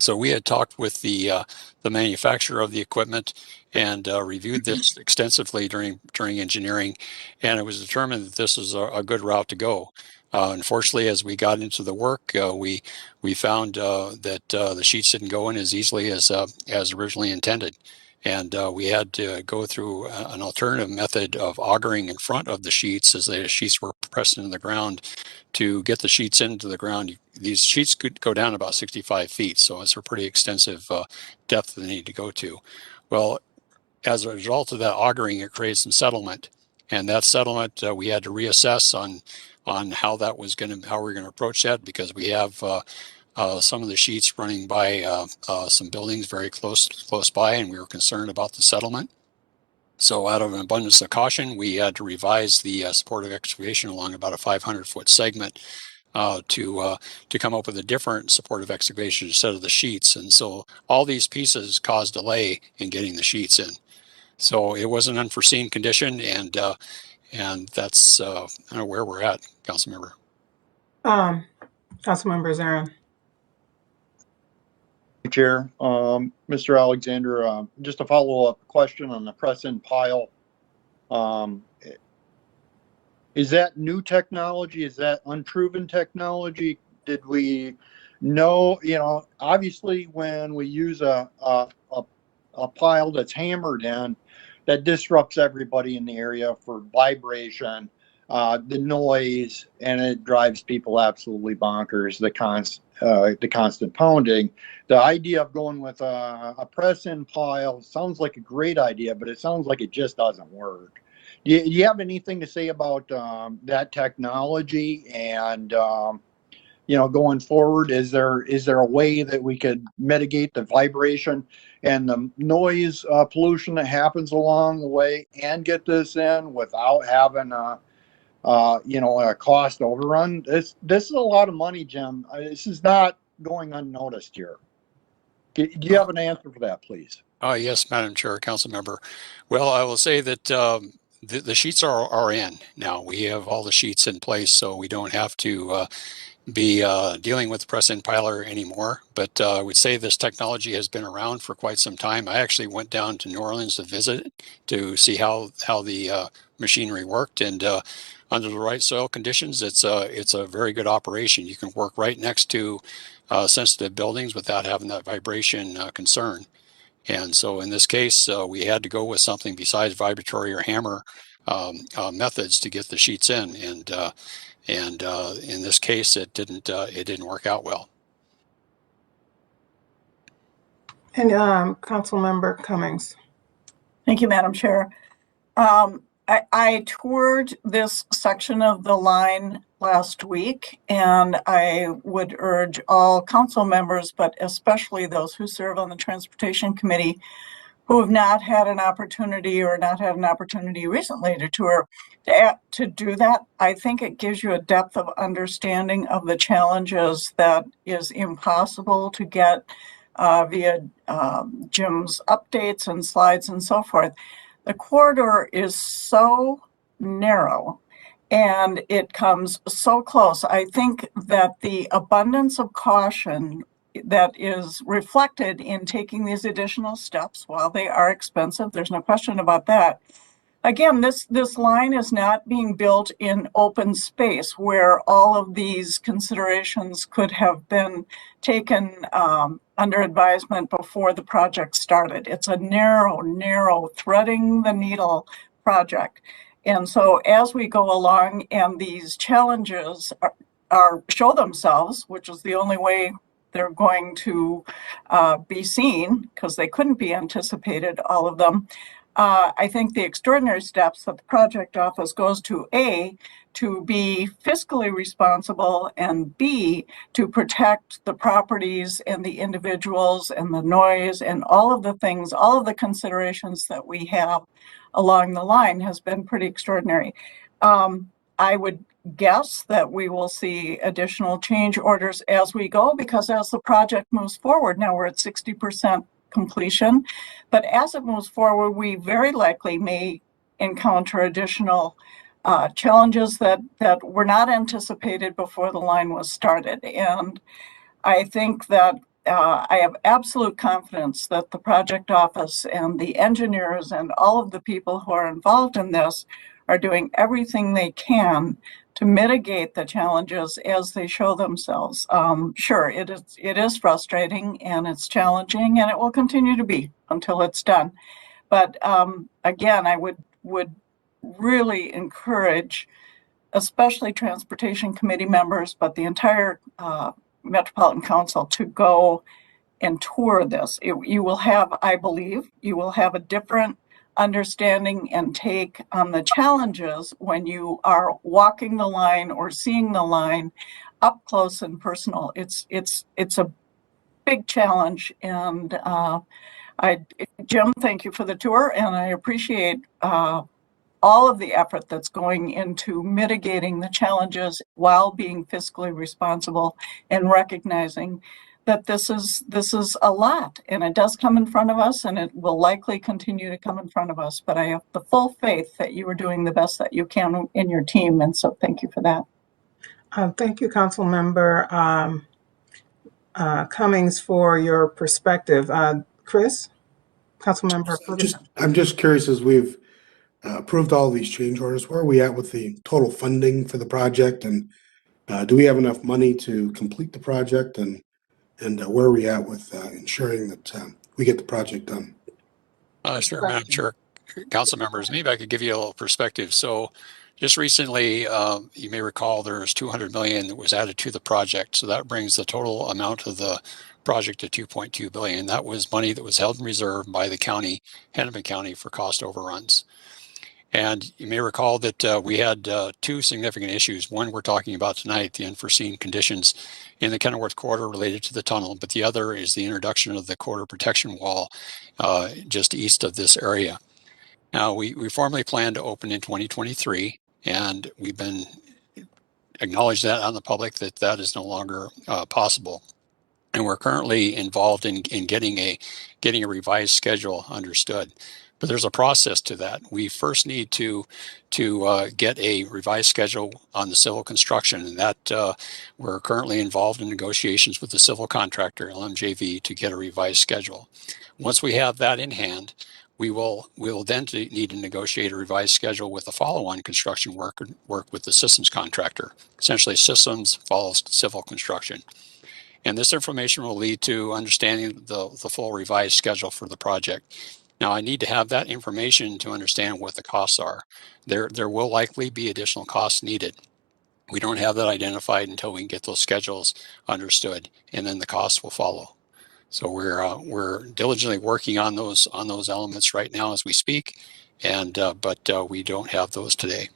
So we had talked with the manufacturer of the equipment and reviewed this extensively during engineering, and it was determined that this is a good route to go. Unfortunately, as we got into the work, we found that the sheets didn't go in as easily as originally intended, and we had to go through an alternative method of augering in front of the sheets as the sheets were pressed into the ground to get the sheets into the ground. These sheets could go down about 65 feet, so it's a pretty extensive depth they need to go to. Well, as a result of that augering, it created some settlement, and that settlement we had to reassess on how we're going to approach that, because we have some of the sheets running by some buildings very close by, and we were concerned about the settlement. So out of an abundance of caution, we had to revise the supportive excavation along about a 500-foot segment to come up with a different supportive excavation instead of the sheets. And so all these pieces caused delay in getting the sheets in. So it was an unforeseen condition, and that's where we're at, Councilmember. Councilmember Zarin. Chair, Mr. Alexander, just a follow-up question on the press and pile. Is that new technology? Is that unproven technology? Did we know, obviously when we use a pile that's hammered in, that disrupts everybody in the area for vibration, the noise, and it drives people absolutely bonkers, the constant pounding. The idea of going with a press-in pile sounds like a great idea, but it sounds like it just doesn't work. Do you have anything to say about that technology and, going forward? Is there a way that we could mitigate the vibration and the noise pollution that happens along the way and get this in without having a cost overrun? This is a lot of money, Jim. This is not going unnoticed here. Do you have an answer for that, please? Yes, Madam Chair, Council Member. Well, I will say that the sheets are in now. We have all the sheets in place, so we don't have to be dealing with press and piler anymore. But I would say this technology has been around for quite some time. I actually went down to New Orleans to visit to see how the machinery worked, and under the right soil conditions, it's a very good operation. You can work right next to sensitive buildings without having that vibration concern. And so in this case, we had to go with something besides vibratory or hammer methods to get the sheets in, and in this case, it didn't work out well. And Councilmember Cummings. Thank you, Madam Chair. I toured this section of the line last week, and I would urge all council members, but especially those who serve on the Transportation Committee, who have not had an opportunity or not had an opportunity recently to tour, to do that. I think it gives you a depth of understanding of the challenges that is impossible to get via Jim's updates and slides and so forth. The corridor is so narrow and it comes so close. I think that the abundance of caution that is reflected in taking these additional steps, while they are expensive, there's no question about that. Again, this line is not being built in open space where all of these considerations could have been taken under advisement before the project started. It's a narrow, threading the needle project. And so as we go along and these challenges show themselves, which is the only way they're going to be seen, because they couldn't be anticipated, all of them, I think the extraordinary steps that the project office goes to, A, to be fiscally responsible, and B, to protect the properties and the individuals and the noise and all of the things, all of the considerations that we have along the line has been pretty extraordinary. I would guess that we will see additional change orders as we go, because as the project moves forward, now we're at 60% completion, but as it moves forward, we very likely may encounter additional challenges that were not anticipated before the line was started. And I think that I have absolute confidence that the project office and the engineers and all of the people who are involved in this are doing everything they can to mitigate the challenges as they show themselves. Sure, it is frustrating and it's challenging, and it will continue to be until it's done. But again, I would really encourage, especially Transportation Committee members, but the entire Metropolitan Council, to go and tour this. You will have, I believe, you will have a different understanding and take on the challenges when you are walking the line or seeing the line up close and personal. It's a big challenge, and Jim, thank you for the tour, and I appreciate all of the effort that's going into mitigating the challenges while being fiscally responsible and recognizing that this is a lot, and it does come in front of us, and it will likely continue to come in front of us. But I have the full faith that you are doing the best that you can in your team, and so thank you for that. Thank you, Councilmember Cummings, for your perspective. Chris, Councilmember. I'm just curious, as we've approved all these change orders, where are we at with the total funding for the project, and do we have enough money to complete the project, and where are we at with ensuring that we get the project done? Sure, Madam Chair, council members, maybe I could give you a little perspective. So just recently, you may recall there's 200 million that was added to the project. So that brings the total amount of the project to 2.2 billion. That was money that was held in reserve by the county, Hennepin County, for cost overruns. And you may recall that we had two significant issues. One we're talking about tonight, the unforeseen conditions in the Kenilworth corridor related to the tunnel, but the other is the introduction of the corridor protection wall just east of this area. Now, we formally plan to open in 2023, and we've been acknowledged that on the public that that is no longer possible. And we're currently involved in getting a revised schedule understood. But there's a process to that. We first need to get a revised schedule on the civil construction, and that we're currently involved in negotiations with the civil contractor, LMJV, to get a revised schedule. Once we have that in hand, we will then need to negotiate a revised schedule with the follow-on construction work with the systems contractor. Essentially, systems follows civil construction. And this information will lead to understanding the full revised schedule for the project. Now, I need to have that information to understand what the costs are. There will likely be additional costs needed. We don't have that identified until we can get those schedules understood, and then the costs will follow. So we're diligently working on those elements right now as we speak, and but we don't have those today.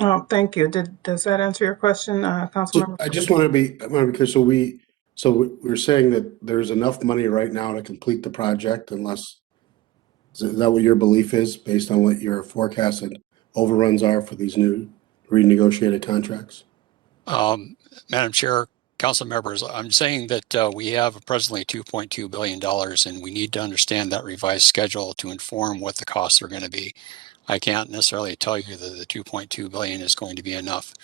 Oh, thank you. Does that answer your question, Councilmember? I just want to be clear. So we're saying that there's enough money right now to complete the project, unless, is that what your belief is based on what your forecasted overruns are for these new renegotiated contracts? Madam Chair, council members, I'm saying that we have presently $2.2 billion, and we need to understand that revised schedule to inform what the costs are going to be. I can't necessarily tell you that the 2.2 billion is going to be enough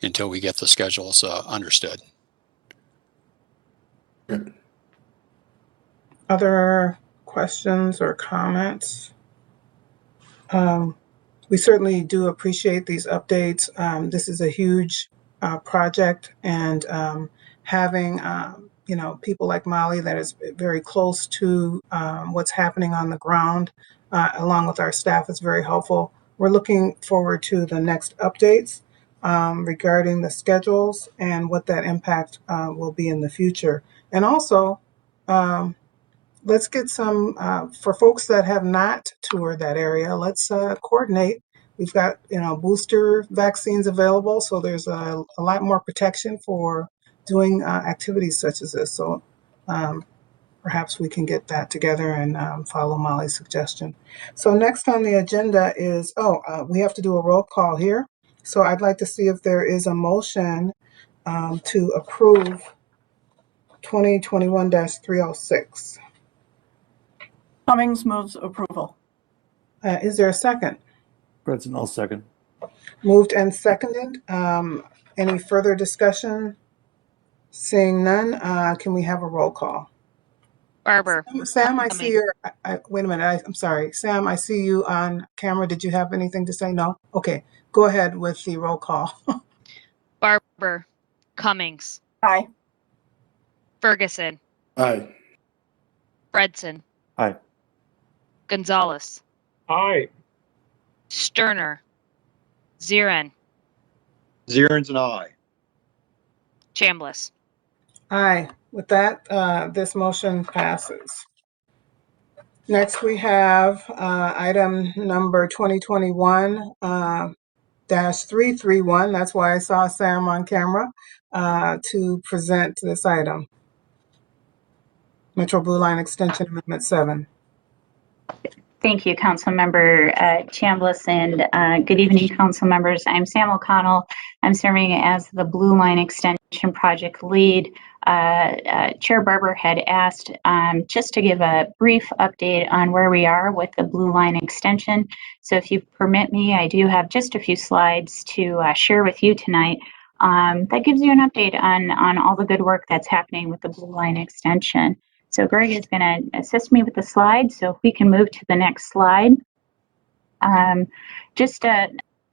until we get the schedules understood. Good. Other questions or comments? We certainly do appreciate these updates. This is a huge project, and having people like Molly that is very close to what's happening on the ground, along with our staff, is very helpful. We're looking forward to the next updates regarding the schedules and what that impact will be in the future. And also, let's get some, for folks that have not toured that area, let's coordinate. We've got, booster vaccines available, so there's a lot more protection for doing activities such as this. So perhaps we can get that together and follow Molly's suggestion. So next on the agenda is, we have to do a roll call here. So I'd like to see if there is a motion to approve 2021-306. Cummings moves approval. Is there a second? President, I'll second. Moved and seconded. Any further discussion? Seeing none, can we have a roll call? Barber. Sam, I see your, wait a minute, I'm sorry. Sam, I see you on camera. Did you have anything to say? No? Okay, go ahead with the roll call. Barber. Cummings. Aye. Ferguson. Aye. Fredson. Aye. Gonzalez. Aye. Sterner. Zirin. Zirin's an aye. Chambliss. Aye. With that, this motion passes. Next, we have item number 2021-331. That's why I saw Sam on camera to present this item. Metro Blue Line Extension Amendment 7. Thank you, Councilmember Chambliss, and good evening, council members. I'm Sam O'Connell. I'm serving as the Blue Line Extension Project Lead. Chair Barber had asked just to give a brief update on where we are with the Blue Line Extension. So if you permit me, I do have just a few slides to share with you tonight. That gives you an update on all the good work that's happening with the Blue Line Extension. So Greg is going to assist me with the slides. So if we can move to the next slide. Just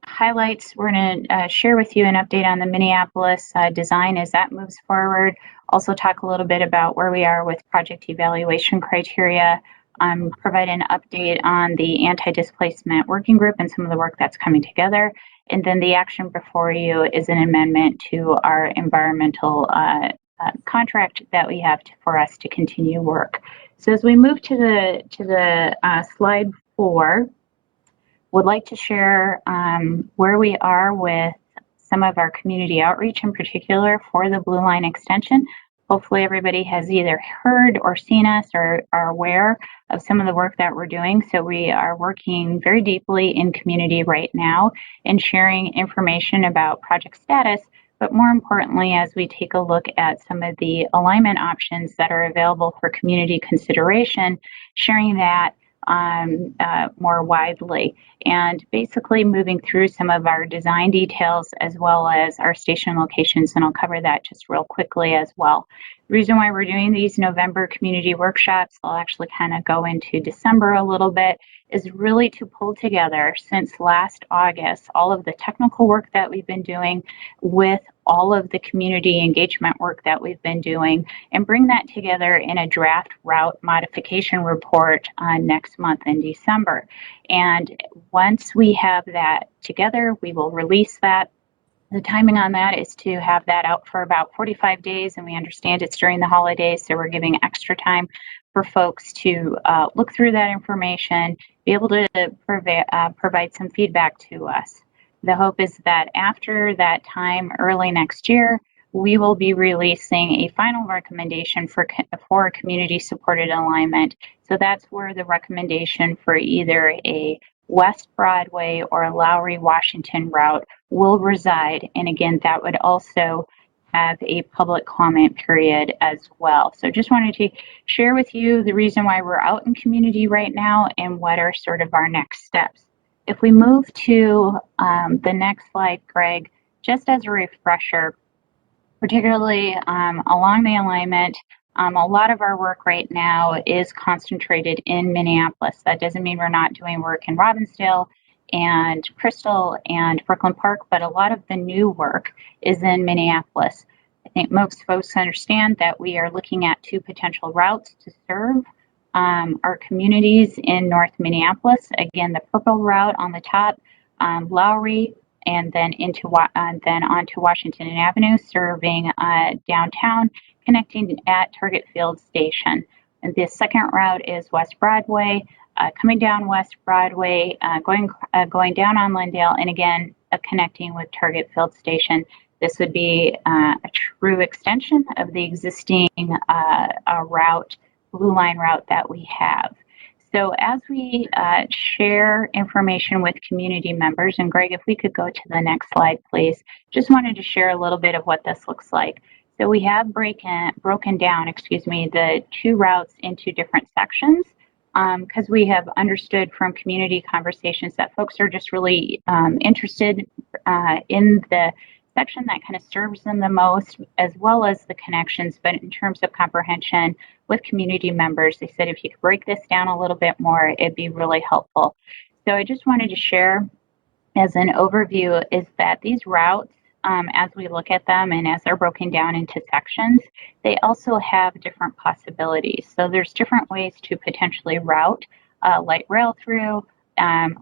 highlights, we're going to share with you an update on the Minneapolis design as that moves forward. Also talk a little bit about where we are with project evaluation criteria. Provide an update on the anti-displacement working group and some of the work that's coming together. And then the action before you is an amendment to our environmental contract that we have for us to continue work. So as we move to the slide 4, would like to share where we are with some of our community outreach, in particular for the Blue Line Extension. Hopefully everybody has either heard or seen us or are aware of some of the work that we're doing. So we are working very deeply in community right now and sharing information about project status, but more importantly, as we take a look at some of the alignment options that are available for community consideration, sharing that more widely, and basically moving through some of our design details as well as our station locations, and I'll cover that just real quickly as well. The reason why we're doing these November community workshops, I'll actually kind of go into December a little bit, is really to pull together since last August all of the technical work that we've been doing with all of the community engagement work that we've been doing and bring that together in a draft route modification report next month in December. And once we have that together, we will release that The timing on that is to have that out for about 45 days, and we understand it's during the holidays, so we're giving extra time for folks to look through that information, be able to provide some feedback to us. The hope is that after that time, early next year, we will be releasing a final recommendation for community-supported alignment. So that's where the recommendation for either a West Broadway or Lowry, Washington route will reside. And again, that would also have a public comment period as well. So just wanted to share with you the reason why we're out in community right now and what are sort of our next steps. If we move to the next slide, Greg, just as a refresher, particularly along the alignment, a lot of our work right now is concentrated in Minneapolis. That doesn't mean we're not doing work in Robbinsdale and Crystal and Brooklyn Park, but a lot of the new work is in Minneapolis. I think most folks understand that we are looking at 2 potential routes to serve our communities in North Minneapolis. Again, the purple route on the top, Lowry, and then onto Washington Avenue, serving downtown, connecting at Target Field Station. And the second route is West Broadway, coming down West Broadway, going down on Lindale, and again connecting with Target Field Station. This would be a true extension of the existing route, Blue Line route that we have. So as we share information with community members, and Greg, if we could go to the next slide, please. Just wanted to share a little bit of what this looks like. So we have broken down, the 2 routes into different sections because we have understood from community conversations that folks are just really interested in the section that kind of serves them the most, as well as the connections. But in terms of comprehension with community members, they said if you could break this down a little bit more, it'd be really helpful. So I just wanted to share as an overview is that these routes, as we look at them and as they're broken down into sections, they also have different possibilities. So there's different ways to potentially route light rail through.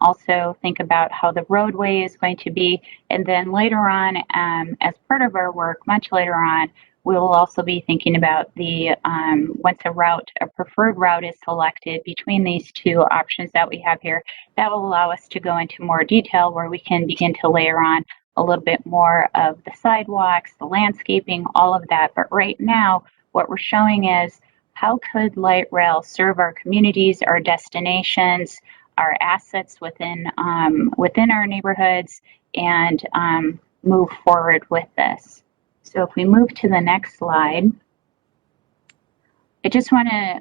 Also think about how the roadway is going to be. And then later on, as part of our work, much later on, we will also be thinking about the, once a preferred route is selected between these 2 options that we have here, that will allow us to go into more detail where we can begin to layer on a little bit more of the sidewalks, the landscaping, all of that. But right now, what we're showing is how could light rail serve our communities, our destinations, our assets within our neighborhoods, and move forward with this. So if we move to the next slide, I just want to,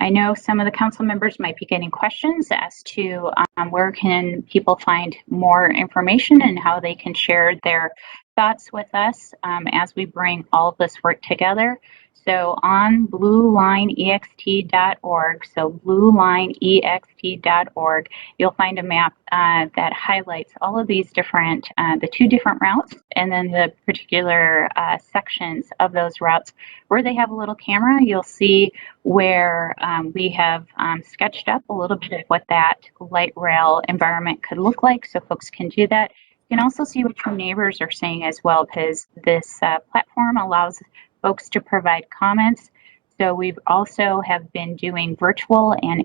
I know some of the council members might be getting questions as to where can people find more information and how they can share their thoughts with us as we bring all of this work together. So on bluelineext.org, so bluelineext.org, you'll find a map that highlights all of these different, the 2 different routes, and then the particular sections of those routes. Where they have a little camera, you'll see where we have sketched up a little bit of what that light rail environment could look like, so folks can do that. You can also see what your neighbors are saying as well, because this platform allows folks to provide comments. So we've also have been doing virtual and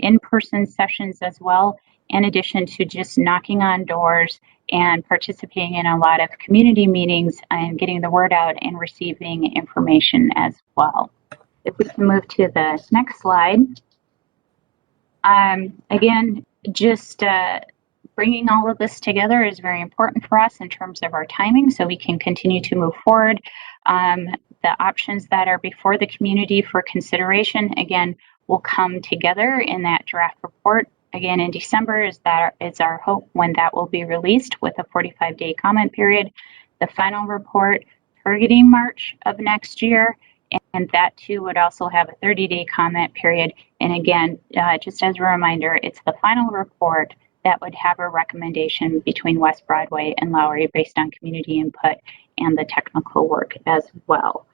in-person sessions as well, in addition to just knocking on doors and participating in a lot of community meetings and getting the word out and receiving information as well. If we can move to the next slide. Again, just bringing all of this together is very important for us in terms of our timing so we can continue to move forward. The options that are before the community for consideration, again, will come together in that draft report. Again, in December is our hope when that will be released with a 45-day comment period. The final report targeting March of next year, and that too would also have a 30-day comment period. And again, just as a reminder, it's the final report that would have a recommendation between West Broadway and Lowry based on community input and the technical work as well.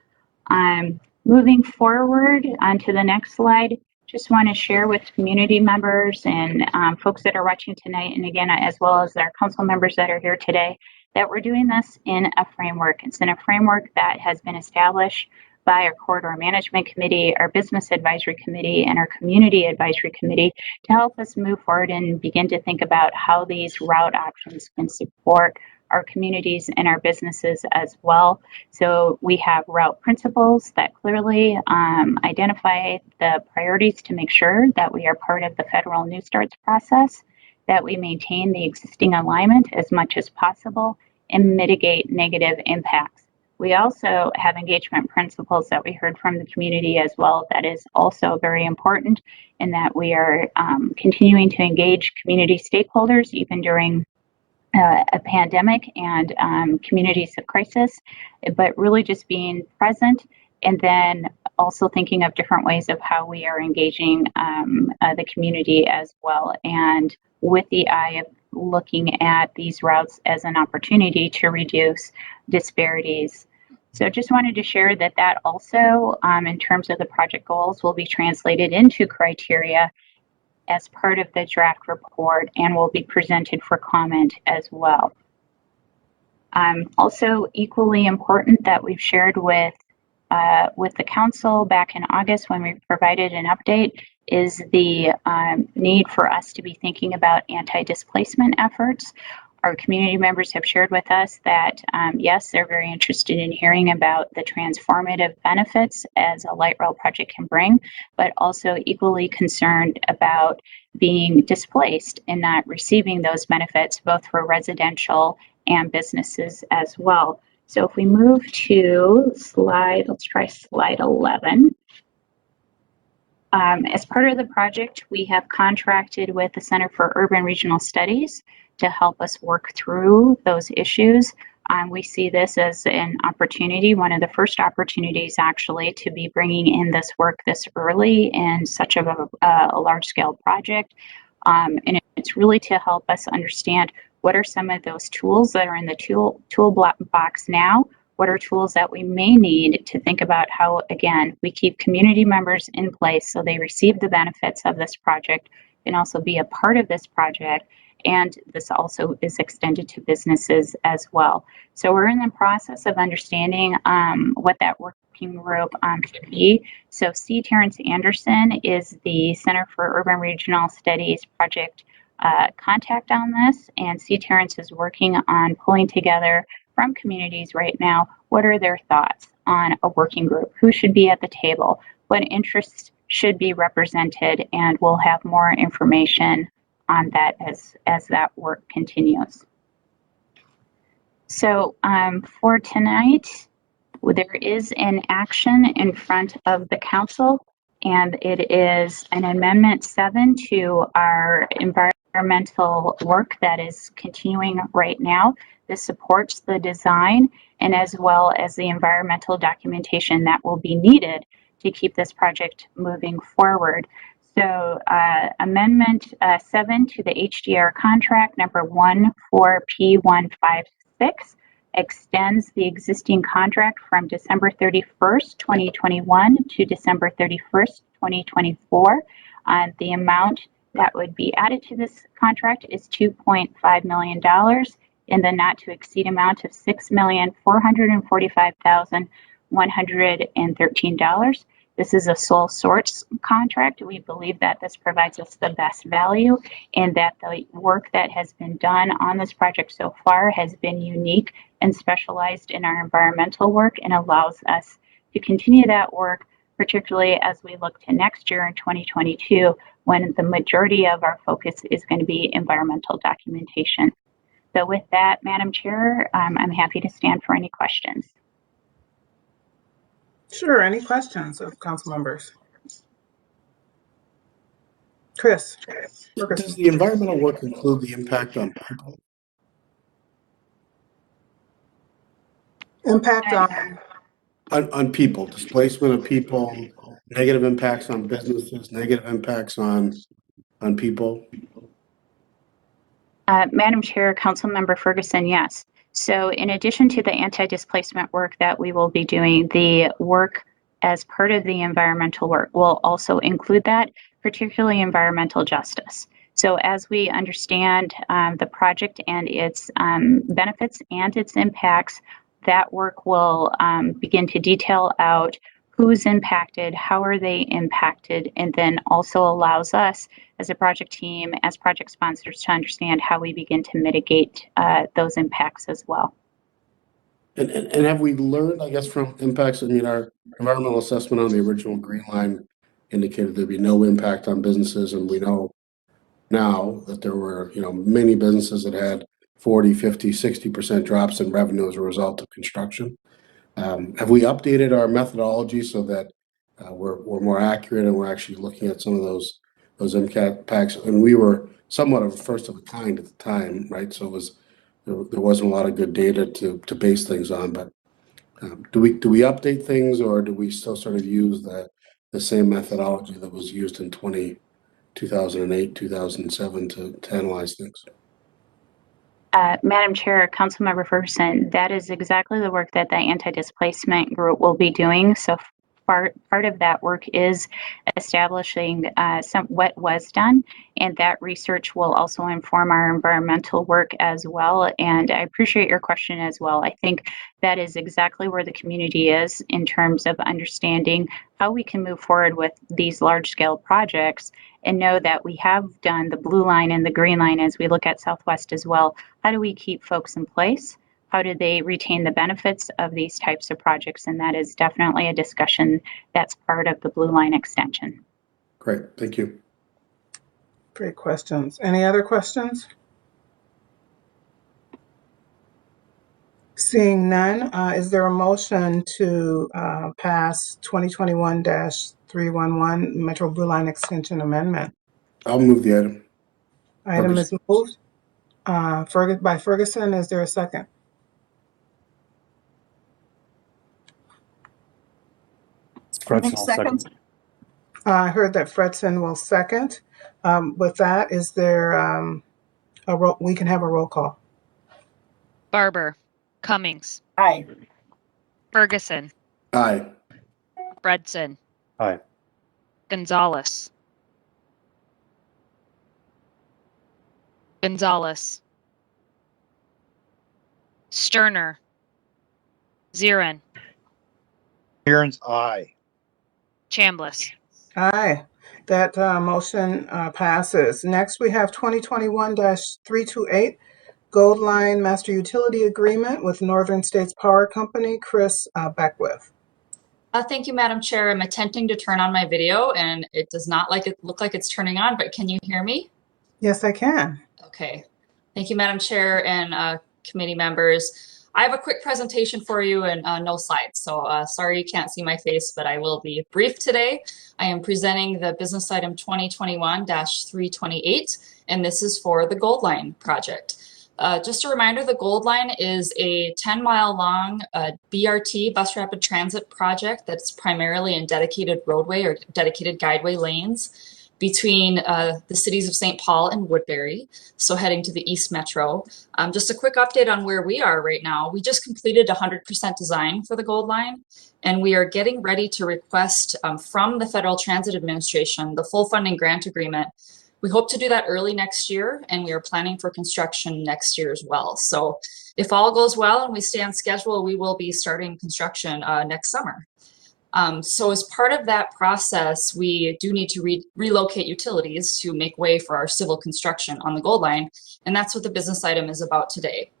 Moving forward onto the next slide, just want to share with community members and folks that are watching tonight, and again, as well as our council members that are here today, that we're doing this in a framework. It's in a framework that has been established by our Corridor Management Committee, our Business Advisory Committee, and our Community Advisory Committee to help us move forward and begin to think about how these route options can support our communities and our businesses as well. So we have route principles that clearly identify the priorities to make sure that we are part of the federal New Starts process, that we maintain the existing alignment as much as possible, and mitigate negative impacts. We also have engagement principles that we heard from the community as well. That is also very important in that we are continuing to engage community stakeholders even during a pandemic and communities of crisis, but really just being present and then also thinking of different ways of how we are engaging the community as well, and with the eye of looking at these routes as an opportunity to reduce disparities. So just wanted to share that that also, in terms of the project goals, will be translated into criteria as part of the draft report and will be presented for comment as well. Also equally important that we've shared with the council back in August when we provided an update is the need for us to be thinking about anti-displacement efforts. Our community members have shared with us that, yes, they're very interested in hearing about the transformative benefits as a light rail project can bring, but also equally concerned about being displaced and not receiving those benefits, both for residential and businesses as well. So if we move to let's try slide 11. As part of the project, we have contracted with the Center for Urban Regional Studies to help us work through those issues. We see this as an opportunity, one of the first opportunities actually, to be bringing in this work this early in such a large-scale project. And it's really to help us understand what are some of those tools that are in the toolbox now. What are tools that we may need to think about how, again, we keep community members in place so they receive the benefits of this project and also be a part of this project. And this also is extended to businesses as well. So we're in the process of understanding what that working group could be. So C. Terrence Anderson is the Center for Urban Regional Studies project contact on this. And C. Terrence is working on pulling together from communities right now, what are their thoughts on a working group? Who should be at the table? What interests should be represented? And we'll have more information on that as that work continues. So for tonight, there is an action in front of the council, and it is an amendment 7 to our environmental work that is continuing right now. This supports the design and as well as the environmental documentation that will be needed to keep this project moving forward. So Amendment 7 to the HDR contract number 14P156 extends the existing contract from December 31st, 2021 to December 31st, 2024. The amount that would be added to this contract is $2.5 million in the not to exceed amount of $6,445,113. This is a sole source contract. We believe that this provides us the best value and that the work that has been done on this project so far has been unique and specialized in our environmental work and allows us to continue that work, particularly as we look to next year in 2022, when the majority of our focus is going to be environmental documentation. So with that, Madam Chair, I'm happy to stand for any questions. Sure, any questions of council members? Chris. Does the environmental work include the impact on people? Impact On people, displacement of people, negative impacts on businesses, negative impacts on people? Madam Chair, Councilmember Ferguson, yes. So in addition to the anti-displacement work that we will be doing, the work as part of the environmental work will also include that, particularly environmental justice. So as we understand the project and its benefits and its impacts, that work will begin to detail out who's impacted, how are they impacted, and then also allows us as a project team, as project sponsors, to understand how we begin to mitigate those impacts as well. And have we learned, I guess, from impacts? I mean, our environmental assessment on the original Green Line indicated there'd be no impact on businesses, and we know now that there were, many businesses that had 40, 50, 60% drops in revenue as a result of construction. Have we updated our methodology so that we're more accurate and we're actually looking at some of those impacts? And we were somewhat of a first of a kind at the time, right? So there wasn't a lot of good data to base things on. But do we update things, or do we still sort of use the same methodology that was used in 2008, 2007 to analyze things? Madam Chair, Councilmember Ferguson, that is exactly the work that the anti-displacement group will be doing. So part of that work is establishing what was done, and that research will also inform our environmental work as well. And I appreciate your question as well. I think that is exactly where the community is in terms of understanding how we can move forward with these large-scale projects, and know that we have done the blue line and the green line as we look at Southwest as well. How do we keep folks in place? How do they retain the benefits of these types of projects? And that is definitely a discussion that's part of the blue line extension. Great, thank you. Great questions. Any other questions? Seeing none, is there a motion to pass 2021-311 Metro Blue Line Extension Amendment? I'll move the item. Item is moved by Ferguson. Is there a second? Fredson will second. I heard that Fredson will second. With that, is there we can have a roll call. Barber, Cummings, Aye. Ferguson, Aye. Fredson, Aye. Gonzalez, Sterner, Zirin, Aaron's aye. Chambliss. Aye. That motion passes. Next, we have 2021-328 Gold Line Master Utility Agreement with Northern States Power Company. Chris Beckwith. Thank you, Madam Chair. I'm attempting to turn on my video and it does not look like it's turning on, but can you hear me? Yes, I can. Okay. Thank you, Madam Chair and committee members. I have a quick presentation for you and no slides. So sorry you can't see my face, but I will be brief today. I am presenting the business item 2021-328, and this is for the Gold Line project. Just a reminder, the Gold Line is a 10-mile long BRT, bus rapid transit project that's primarily in dedicated roadway or dedicated guideway lanes between the cities of St. Paul and Woodbury, so heading to the East Metro. Just a quick update on where we are right now. We just completed 100% design for the Gold Line, and we are getting ready to request from the Federal Transit Administration the full funding grant agreement. We hope to do that early next year, and we are planning for construction next year as well. So if all goes well and we stay on schedule, we will be starting construction next summer. So as part of that process, we do need to relocate utilities to make way for our civil construction on the Gold Line, and that's what the business item is about today.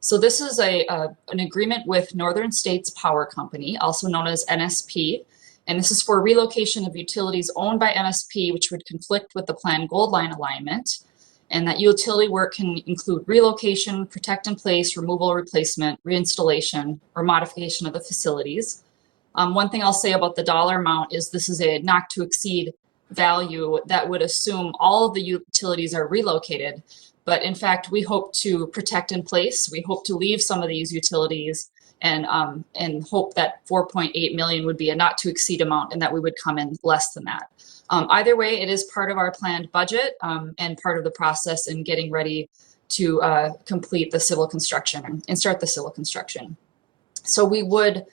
So this is an agreement with Northern States Power Company, also known as NSP, and this is for relocation of utilities owned by NSP, which would conflict with the planned Gold Line alignment. And that utility work can include relocation, protect in place, removal, replacement, reinstallation, or modification of the facilities. One thing I'll say about the dollar amount is this is a not to exceed value that would assume all of the utilities are relocated. But in fact, we hope to protect in place. We hope to leave some of these utilities and hope that 4.8 million would be a not to exceed amount and that we would come in less than that. Either way, it is part of our planned budget and part of the process in getting ready to complete the civil construction and start the civil construction. So we would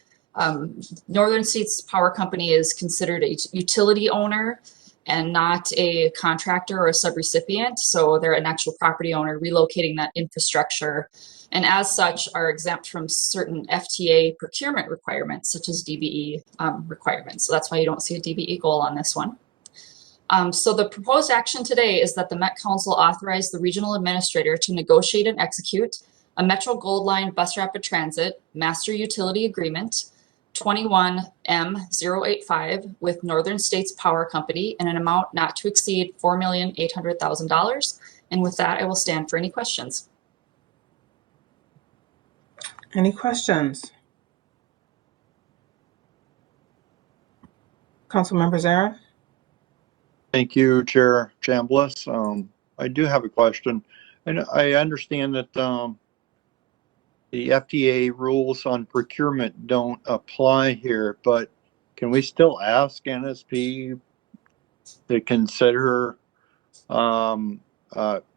Northern States Power Company is considered a utility owner, and not a contractor or a subrecipient. So they're an actual property owner relocating that infrastructure, and as such are exempt from certain FTA procurement requirements, such as DBE requirements. So that's why you don't see a DBE goal on this one. So the proposed action today is that the Met Council authorize the regional administrator to negotiate and execute a Metro Gold Line Bus Rapid Transit Master Utility Agreement 21M085 with Northern States Power Company in an amount not to exceed $4,800,000. And with that, I will stand for any questions. Any questions? Councilmember Zarin? Thank you, Chair Chambliss. I do have a question. And I understand that the FTA rules on procurement don't apply here, but can we still ask NSP to consider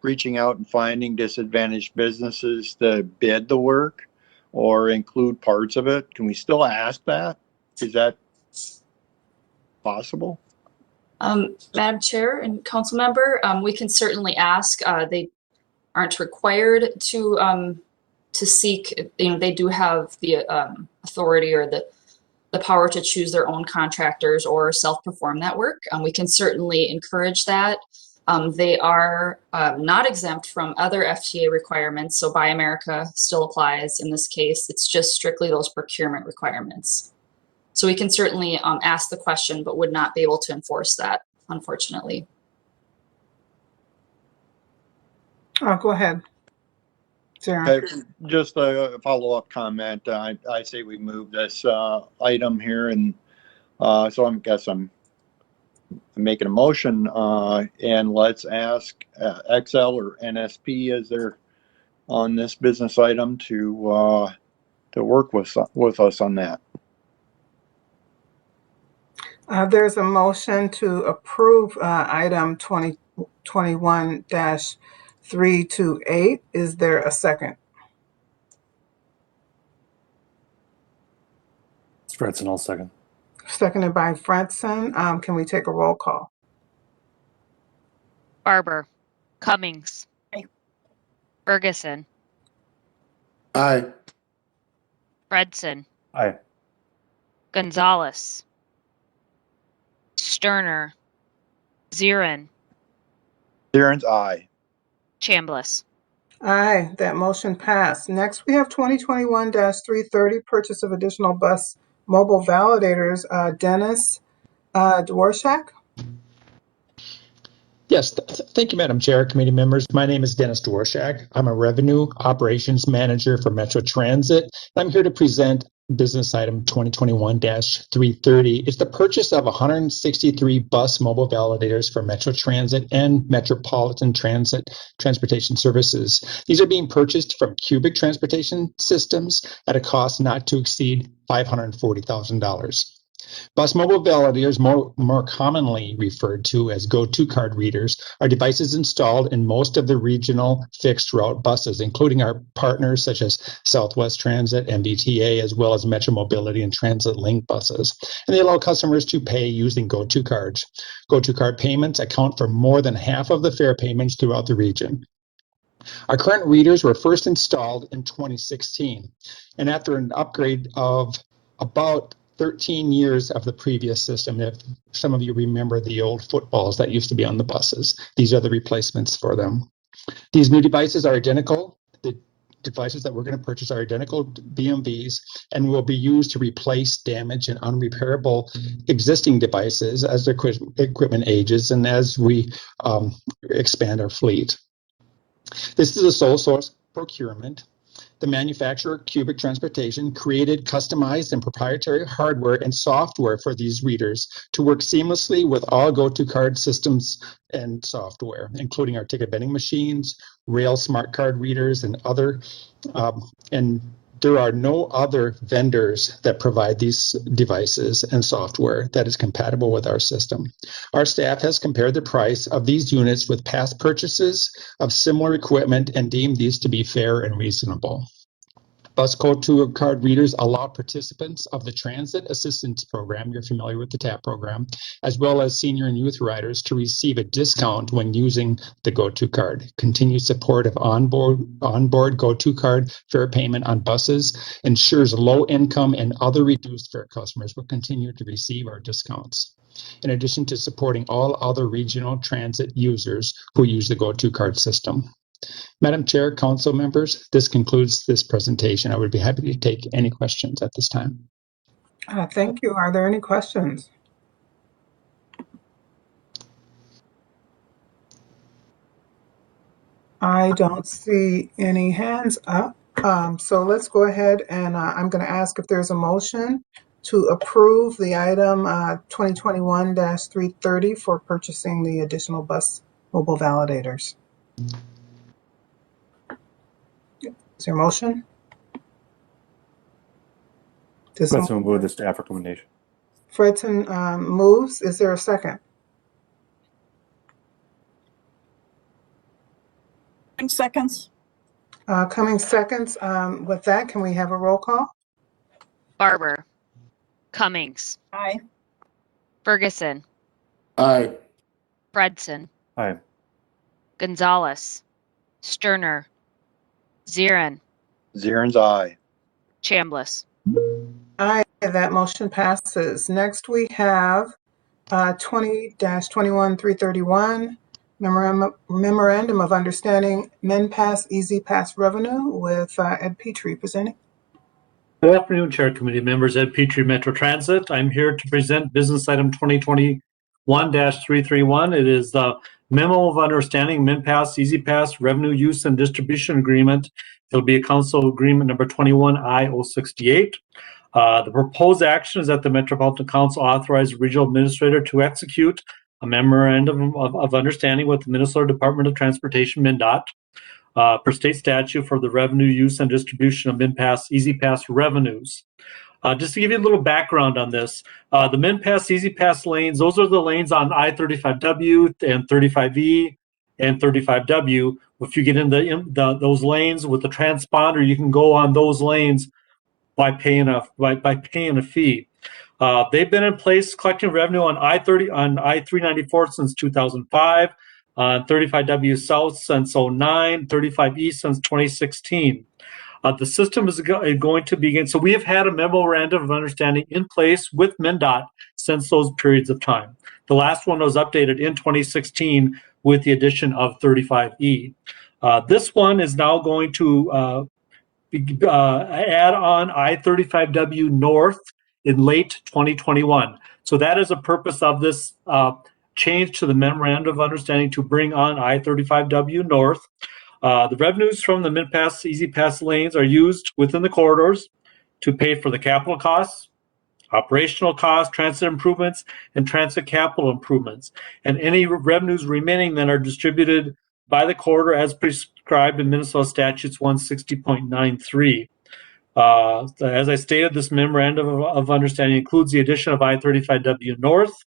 reaching out and finding disadvantaged businesses to bid the work or include parts of it? Can we still ask that? Is that possible? Madam Chair and Council Member, we can certainly ask. They aren't required to seek. They do have the authority or the power to choose their own contractors or self-perform that work. We can certainly encourage that. They are not exempt from other FTA requirements, so Buy America still applies in this case. It's just strictly those procurement requirements. So we can certainly ask the question, but would not be able to enforce that, unfortunately. Go ahead, Zarin. Okay, just a follow-up comment. I say we move this item here, and so I guess I'm making a motion, and let's ask XL or NSP as they're on this business item to work with us on that. There's a motion to approve item 2021-328. Is there a second? Fredson, I'll second. Seconded by Fredson. Can we take a roll call? Barber, Cummings, Aye. Ferguson, Aye. Fredson, Aye. Gonzalez, Sterner, Zarin, Zarin's aye. Chambliss. Aye, that motion passed. Next, we have 2021-330, purchase of additional bus mobile validators. Dennis Dworshak? Yes, thank you, Madam Chair, committee members. My name is Dennis Dworshak. I'm a Revenue Operations Manager for Metro Transit. I'm here to present business item 2021-330. It's the purchase of 163 bus mobile validators for Metro Transit and Metropolitan Transportation Services. These are being purchased from Cubic Transportation Systems at a cost not to exceed $540,000. Bus mobile validators, more commonly referred to as go-to card readers, are devices installed in most of the regional fixed route buses, including our partners such as Southwest Transit, MBTA, as well as Metro Mobility and Transit Link buses. And they allow customers to pay using go-to cards. Go-to card payments account for more than half of the fare payments throughout the region. Our current readers were first installed in 2016, and after an upgrade of about 13 years of the previous system. If some of you remember the old footballs that used to be on the buses, these are the replacements for them. These new devices are identical. The devices that we're going to purchase are identical BMVs and will be used to replace damaged and unrepairable existing devices as the equipment ages and as we expand our fleet. This is a sole source procurement. The manufacturer, Cubic Transportation, created customized and proprietary hardware and software for these readers to work seamlessly with all go-to card systems and software, including our ticket vending machines, rail smart card readers, and other. And there are no other vendors that provide these devices and software that is compatible with our system. Our staff has compared the price of these units with past purchases of similar equipment and deemed these to be fair and reasonable. Bus Go-To card readers allow participants of the Transit Assistance Program, you're familiar with the TAP program, as well as senior and youth riders to receive a discount when using the Go-To card. Continued support of onboard Go-To card fare payment on buses ensures low-income and other reduced fare customers will continue to receive our discounts, in addition to supporting all other regional transit users who use the Go-To card system. Madam Chair, council members, this concludes this presentation. I would be happy to take any questions at this time. Thank you. Are there any questions? I don't see any hands up. So let's go ahead and I'm going to ask if there's a motion to approve the item 2021-330 for purchasing the additional bus mobile validators. Is there a motion? Fredson move the staff recommendation. Fredson moves. Is there a second? Seconds. Cummings seconds. With that, can we have a roll call? Barber. Cummings. Aye. Ferguson. Aye. Fredson. Aye. Gonzalez. Sterner. Zirin. Zirin's aye. Chambliss. Aye, that motion passes. Next, we have 20-21-331, Memorandum of Understanding, Mnpass Easy Pass Revenue with Ed Petrie presenting. Good afternoon, Chair Committee members. Ed Petrie, Metro Transit. I'm here to present business item 2021-331. It is the Memo of Understanding, Mnpass Easy Pass Revenue Use and Distribution Agreement. It'll be a council agreement number 21I-068. The proposed action is that the Metropolitan Council authorize the regional administrator to execute a memorandum of understanding with the Minnesota Department of Transportation, MnDOT, per state statute for the revenue use and distribution of Mnpass Easy Pass revenues. Just to give you a little background on this, the Mnpass Easy Pass lanes, those are the lanes on I-35W and 35E and 35W. If you get in those lanes with the transponder, you can go on those lanes by paying a fee. They've been in place collecting revenue on I-394 since 2005, on 35W South since 09, 35E since 2016. The system is going to begin. So we have had a memorandum of understanding in place with MnDOT since those periods of time. The last one was updated in 2016 with the addition of 35E. This one is now going to add on I-35W North in late 2021. So that is the purpose of this change to the memorandum of understanding to bring on I-35W North. The revenues from the Mnpass Easy Pass lanes are used within the corridors to pay for the capital costs, operational costs, transit improvements, and transit capital improvements. And any revenues remaining then are distributed by the corridor as prescribed in Minnesota Statutes 160.93. As I stated, this memorandum of understanding includes the addition of I-35W North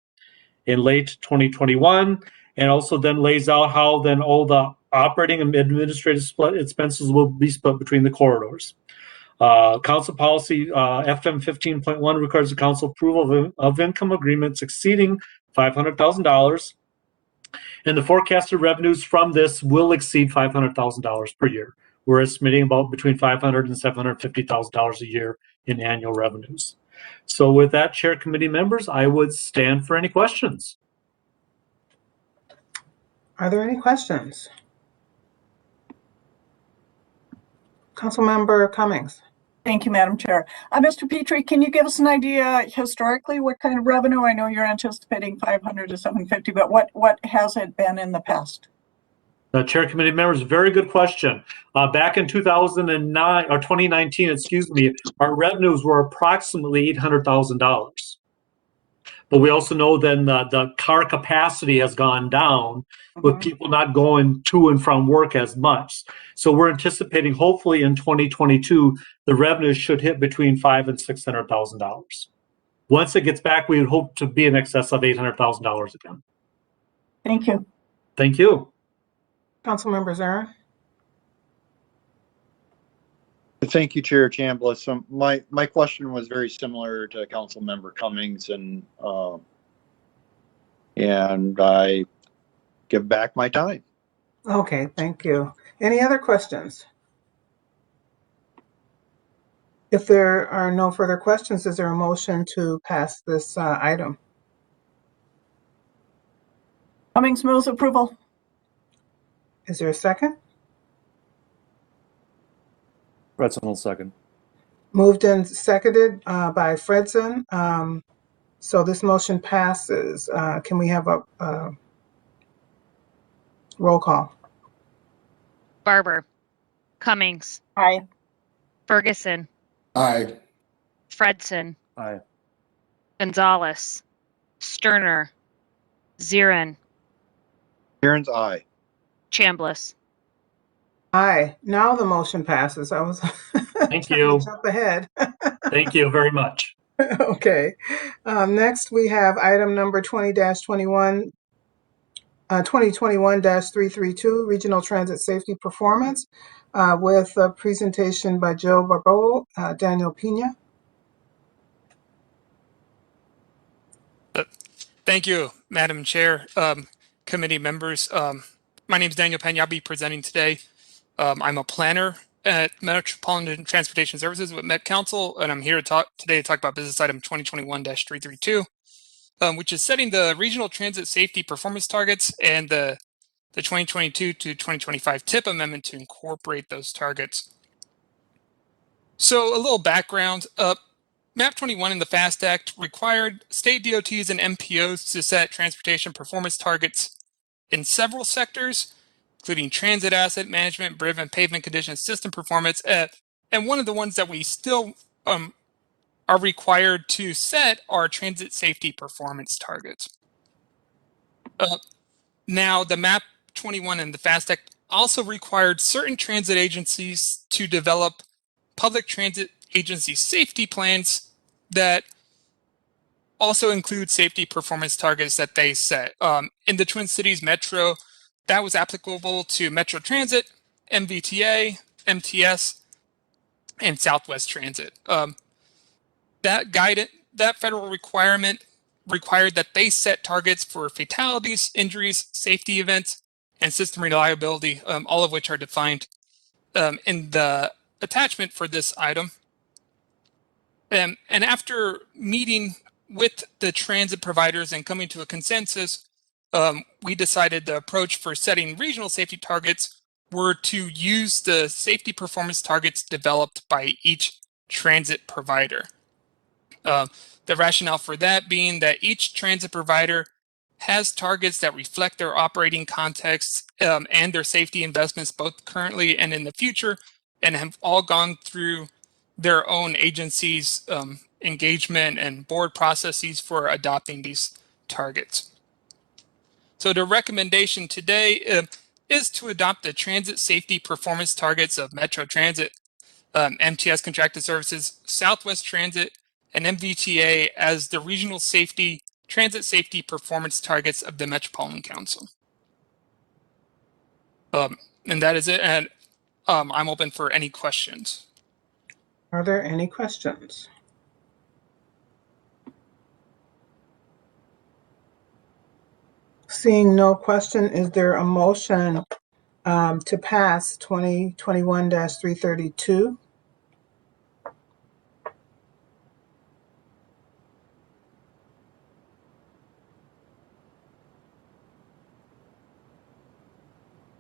in late 2021, and also then lays out how then all the operating and administrative expenses will be split between the corridors. Council policy FM 15.1 requires the council approval of income agreements exceeding $500,000, and the forecasted revenues from this will exceed $500,000 per year. We're estimating about between $500,000 and $750,000 a year in annual revenues. So with that, Chair Committee members, I would stand for any questions. Are there any questions? Councilmember Cummings. Thank you, Madam Chair. Mr. Petrie, can you give us an idea historically what kind of revenue? I know you're anticipating 500 to 750, but what has it been in the past? Chair Committee members, very good question. Back in 2009 or 2019, excuse me, our revenues were approximately $800,000. But we also know then the car capacity has gone down with people not going to and from work as much. So we're anticipating hopefully in 2022, the revenues should hit between $500,000 and $600,000. Once it gets back, we would hope to be in excess of $800,000 again. Thank you. Thank you. Councilmember Zarin. Thank you, Chair Chambliss. My question was very similar to Councilmember Cummings, and I give back my time. Okay, thank you. Any other questions? If there are no further questions, is there a motion to pass this item? Cummings moves approval. Is there a second? Fredson will second. Moved and seconded by Fredson. So this motion passes. Can we have a roll call? Barber, Cummings, Aye. Ferguson, Aye. Fredson, Aye. Gonzalez, Sterner, Zirin, Aaron's aye. Chambliss. Aye. Now the motion passes. I was Thank trying you. to jump ahead. Thank you very much. Okay. Next, we have item number 2021, 2021-332, Regional Transit Safety Performance, with a presentation by Joe Barbeau, Daniel Pena. Thank you, Madam Chair, committee members. My name is Daniel Pena. I'll be presenting today. I'm a planner at Metropolitan Transportation Services with Met Council, and I'm here today to talk about business item 2021-332, which is setting the regional transit safety performance targets and the 2022 to 2025 TIP amendment to incorporate those targets. So a little background. MAP 21 and the FAST Act required state DOTs and MPOs to set transportation performance targets in several sectors, including transit asset management, BRIV and pavement condition system performance. And one of the ones that we still are required to set are transit safety performance targets. Now, the MAP 21 and the FAST Act also required certain transit agencies to develop public transit agency safety plans that also include safety performance targets that they set. In the Twin Cities Metro, that was applicable to Metro Transit, MVTA, MTS, and Southwest Transit. That federal requirement required that they set targets for fatalities, injuries, safety events, and system reliability, all of which are defined in the attachment for this item. And after meeting with the transit providers and coming to a consensus, we decided the approach for setting regional safety targets were to use the safety performance targets developed by each transit provider. The rationale for that being that each transit provider has targets that reflect their operating contexts and their safety investments, both currently and in the future, and have all gone through their own agencies' engagement and board processes for adopting these targets. So the recommendation today is to adopt the transit safety performance targets of Metro Transit, MTS Contracted Services, Southwest Transit, and MVTA as the regional transit safety performance targets of the Metropolitan Council. And that is it. And I'm open for any questions. Are there any questions? Seeing no question, is there a motion to pass 2021-332?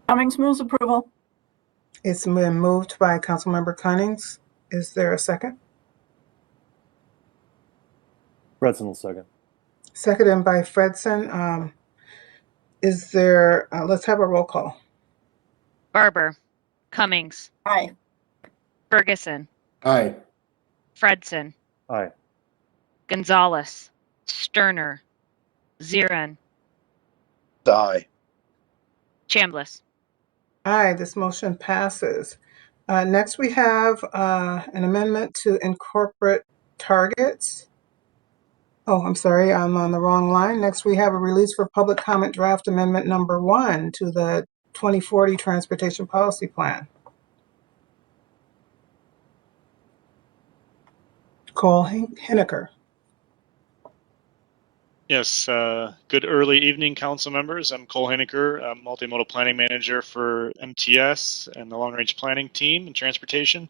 Cummings moves approval. It's been moved by Councilmember Cummings. Is there a second? Fredson will second. Seconded by Fredson. Is there, let's have a roll call. Barber, Cummings. Aye. Ferguson. Aye. Fredson. Aye. Gonzalez. Sterner. Zirin. Aye. Chambliss. Aye, this motion passes. Next, we have an amendment to incorporate targets. Oh, I'm sorry, I'm on the wrong line. Next, we have a release for public comment draft amendment number 1 to the 2040 Transportation Policy Plan. Cole Henniker. Yes, good early evening, council members. I'm Cole Henniker, I'm Multimodal Planning Manager for MTS and the Long Range Planning Team in Transportation.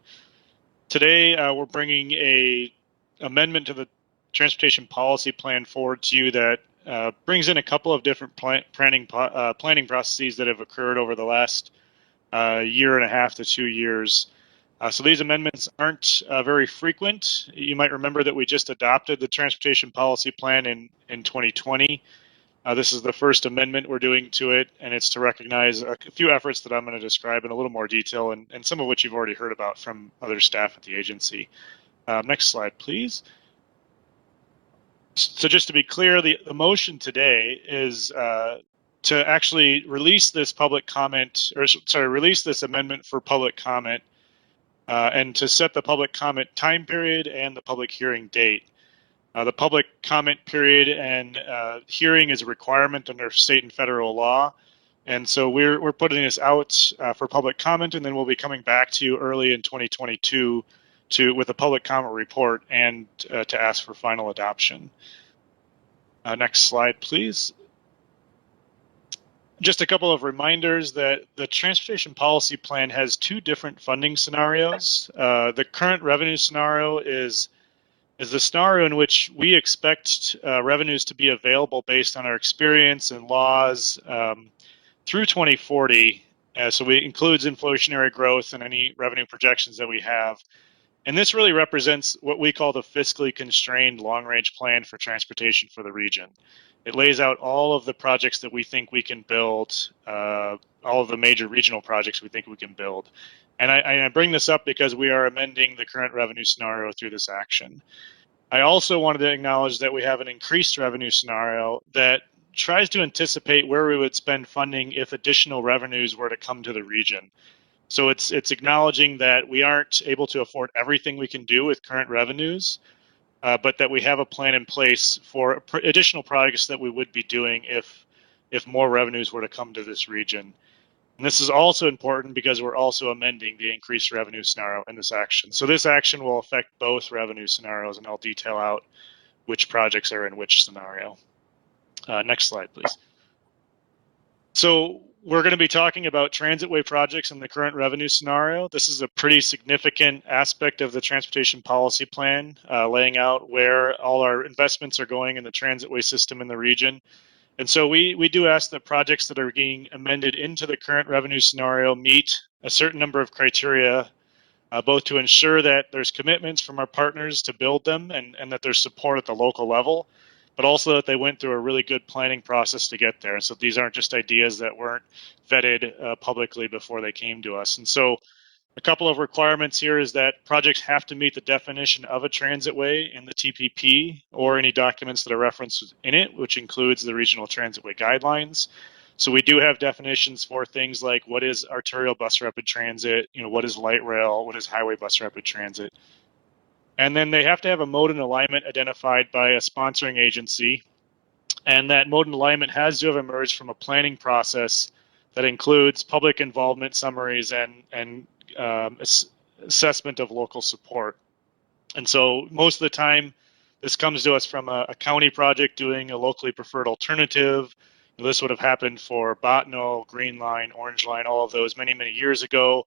Today, we're bringing a amendment to the Transportation Policy Plan forward to you that brings in a couple of different planning processes that have occurred over the last year and a half to 2 years. So these amendments aren't very frequent. You might remember that we just adopted the Transportation Policy Plan in 2020. This is the first amendment we're doing to it, and it's to recognize a few efforts that I'm going to describe in a little more detail, and some of which you've already heard about from other staff at the agency. Next slide, please. So just to be clear, the motion today is to actually release this public comment, or sorry, release this amendment for public comment, and to set the public comment time period and the public hearing date. The public comment period and hearing is a requirement under state and federal law. And so we're putting this out for public comment, and then we'll be coming back to you early in 2022 with a public comment report and to ask for final adoption. Next slide, please. Just a couple of reminders that the Transportation Policy Plan has two different funding scenarios. The current revenue scenario is the scenario in which we expect revenues to be available based on our experience and laws through 2040. So it includes inflationary growth and any revenue projections that we have. And this really represents what we call the fiscally constrained long-range plan for transportation for the region. It lays out all of the projects that we think we can build, all of the major regional projects we think we can build. And I bring this up because we are amending the current revenue scenario through this action. I also wanted to acknowledge that we have an increased revenue scenario that tries to anticipate where we would spend funding if additional revenues were to come to the region. So it's acknowledging that we aren't able to afford everything we can do with current revenues, but that we have a plan in place for additional projects that we would be doing if more revenues were to come to this region. And this is also important because we're also amending the increased revenue scenario in this action. So this action will affect both revenue scenarios, and I'll detail out which projects are in which scenario. Next slide, please. So we're going to be talking about Transitway projects in the current revenue scenario. This is a pretty significant aspect of the Transportation Policy Plan, laying out where all our investments are going in the Transitway system in the region. And so we do ask that projects that are being amended into the current revenue scenario meet a certain number of criteria, both to ensure that there's commitments from our partners to build them and that there's support at the local level, but also that they went through a really good planning process to get there. And so these aren't just ideas that weren't vetted publicly before they came to us. And so a couple of requirements here is that projects have to meet the definition of a transitway in the TPP or any documents that are referenced in it, which includes the regional transitway guidelines. So we do have definitions for things like what is arterial bus rapid transit, what is light rail, what is highway bus rapid transit. And then they have to have a mode and alignment identified by a sponsoring agency. And that mode and alignment has to have emerged from a planning process that includes public involvement summaries and assessment of local support. And so most of the time, this comes to us from a county project doing a locally preferred alternative. This would have happened for Botno, Green Line, Orange Line, all of those many, many years ago.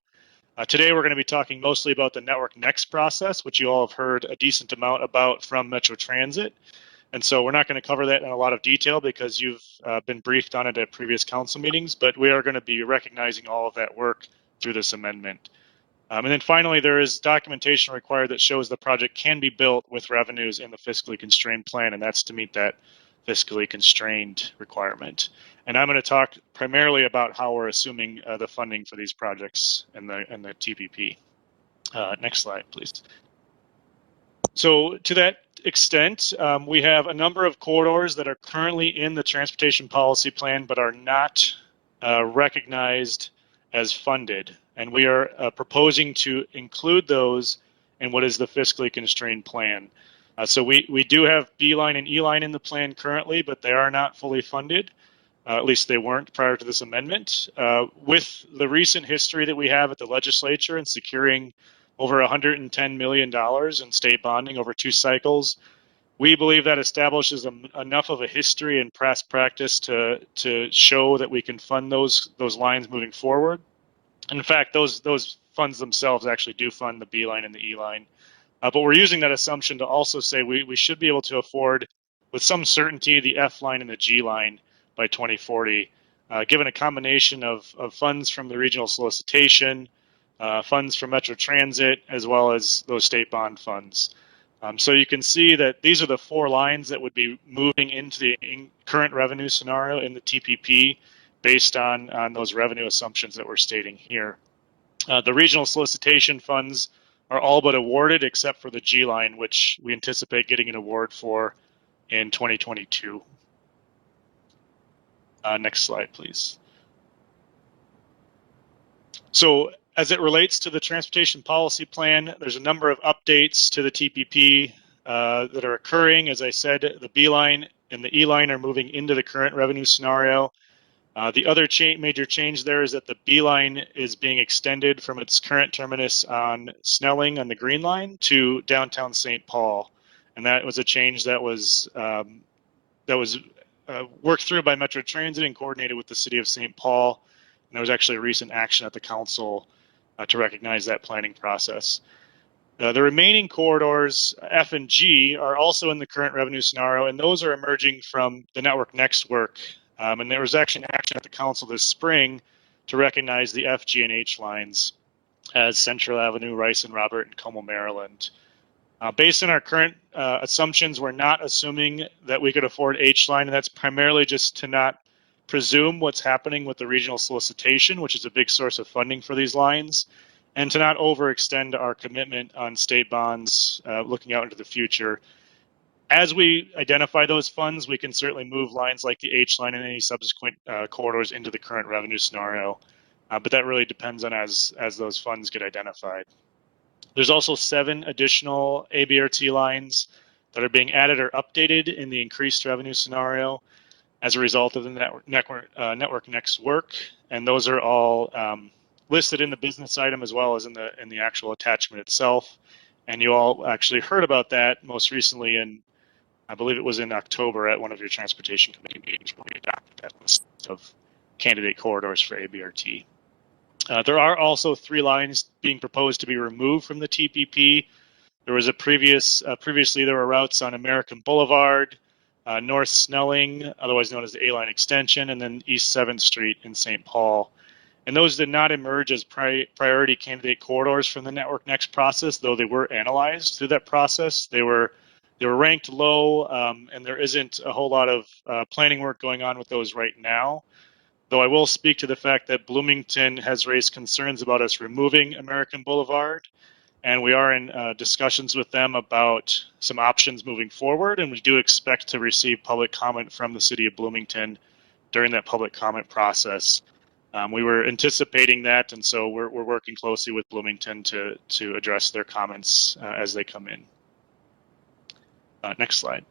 Today, we're going to be talking mostly about the Network Next process, which you all have heard a decent amount about from Metro Transit. And so we're not going to cover that in a lot of detail because you've been briefed on it at previous council meetings, but we are going to be recognizing all of that work through this amendment. And then finally, there is documentation required that shows the project can be built with revenues in the fiscally constrained plan, and that's to meet that fiscally constrained requirement. And I'm going to talk primarily about how we're assuming the funding for these projects in the TPP. Next slide, please. So to that extent, we have a number of corridors that are currently in the Transportation Policy Plan but are not recognized as funded. And we are proposing to include those in what is the fiscally constrained plan. So we do have B-line and E-line in the plan currently, but they are not fully funded. At least they weren't prior to this amendment. With the recent history that we have at the legislature and securing over $110 million in state bonding over 2 cycles. We believe that establishes enough of a history and past practice to show that we can fund those lines moving forward. In fact, those funds themselves actually do fund the B line and the E line. But we're using that assumption to also say we should be able to afford with some certainty the F line and the G line by 2040, given a combination of funds from the regional solicitation, funds from Metro Transit, as well as those state bond funds. So you can see that these are the 4 lines that would be moving into the current revenue scenario in the TPP based on those revenue assumptions that we're stating here. The regional solicitation funds are all but awarded except for the G line, which we anticipate getting an award for in 2022. Next slide, please. So as it relates to the transportation policy plan, there's a number of updates to the TPP that are occurring. As I said, the B line and the E line are moving into the current revenue scenario. The other major change there is that the B line is being extended from its current terminus on Snelling on the Green Line to downtown St. Paul, and that was a change that was worked through by Metro Transit and coordinated with the City of St. Paul. And there was actually a recent action at the council to recognize that planning process. The remaining corridors, F and G, are also in the current revenue scenario, and those are emerging from the Network Next work. And there was actually an action at the council this spring to recognize the F, G, and H lines as Central Avenue, Rice and Robert, and Como, Maryland. Based on our current assumptions, we're not assuming that we could afford H line, and that's primarily just to not presume what's happening with the regional solicitation, which is a big source of funding for these lines, and to not overextend our commitment on state bonds looking out into the future. As we identify those funds, we can certainly move lines like the H line and any subsequent corridors into the current revenue scenario, but that really depends on as those funds get identified. There's also 7 additional ABRT lines that are being added or updated in the increased revenue scenario as a result of the Network Next work, and those are all listed in the business item as well as in the actual attachment itself. And you all actually heard about that most recently in, I believe it was in October at one of your transportation committee meetings where we adopted that list of candidate corridors for ABRT. There are also 3 lines being proposed to be removed from the TPP. There was a previously there were routes on American Boulevard, North Snelling, otherwise known as the A-line extension, and then East 7th Street in St. Paul. And those did not emerge as priority candidate corridors from the Network Next process, though they were analyzed through that process. They were ranked low, and there isn't a whole lot of planning work going on with those right now. Though I will speak to the fact that Bloomington has raised concerns about us removing American Boulevard, and we are in discussions with them about some options moving forward, and we do expect to receive public comment from the City of Bloomington during that public comment process. We were anticipating that, and so we're working closely with Bloomington to address their comments as they come in. Next slide.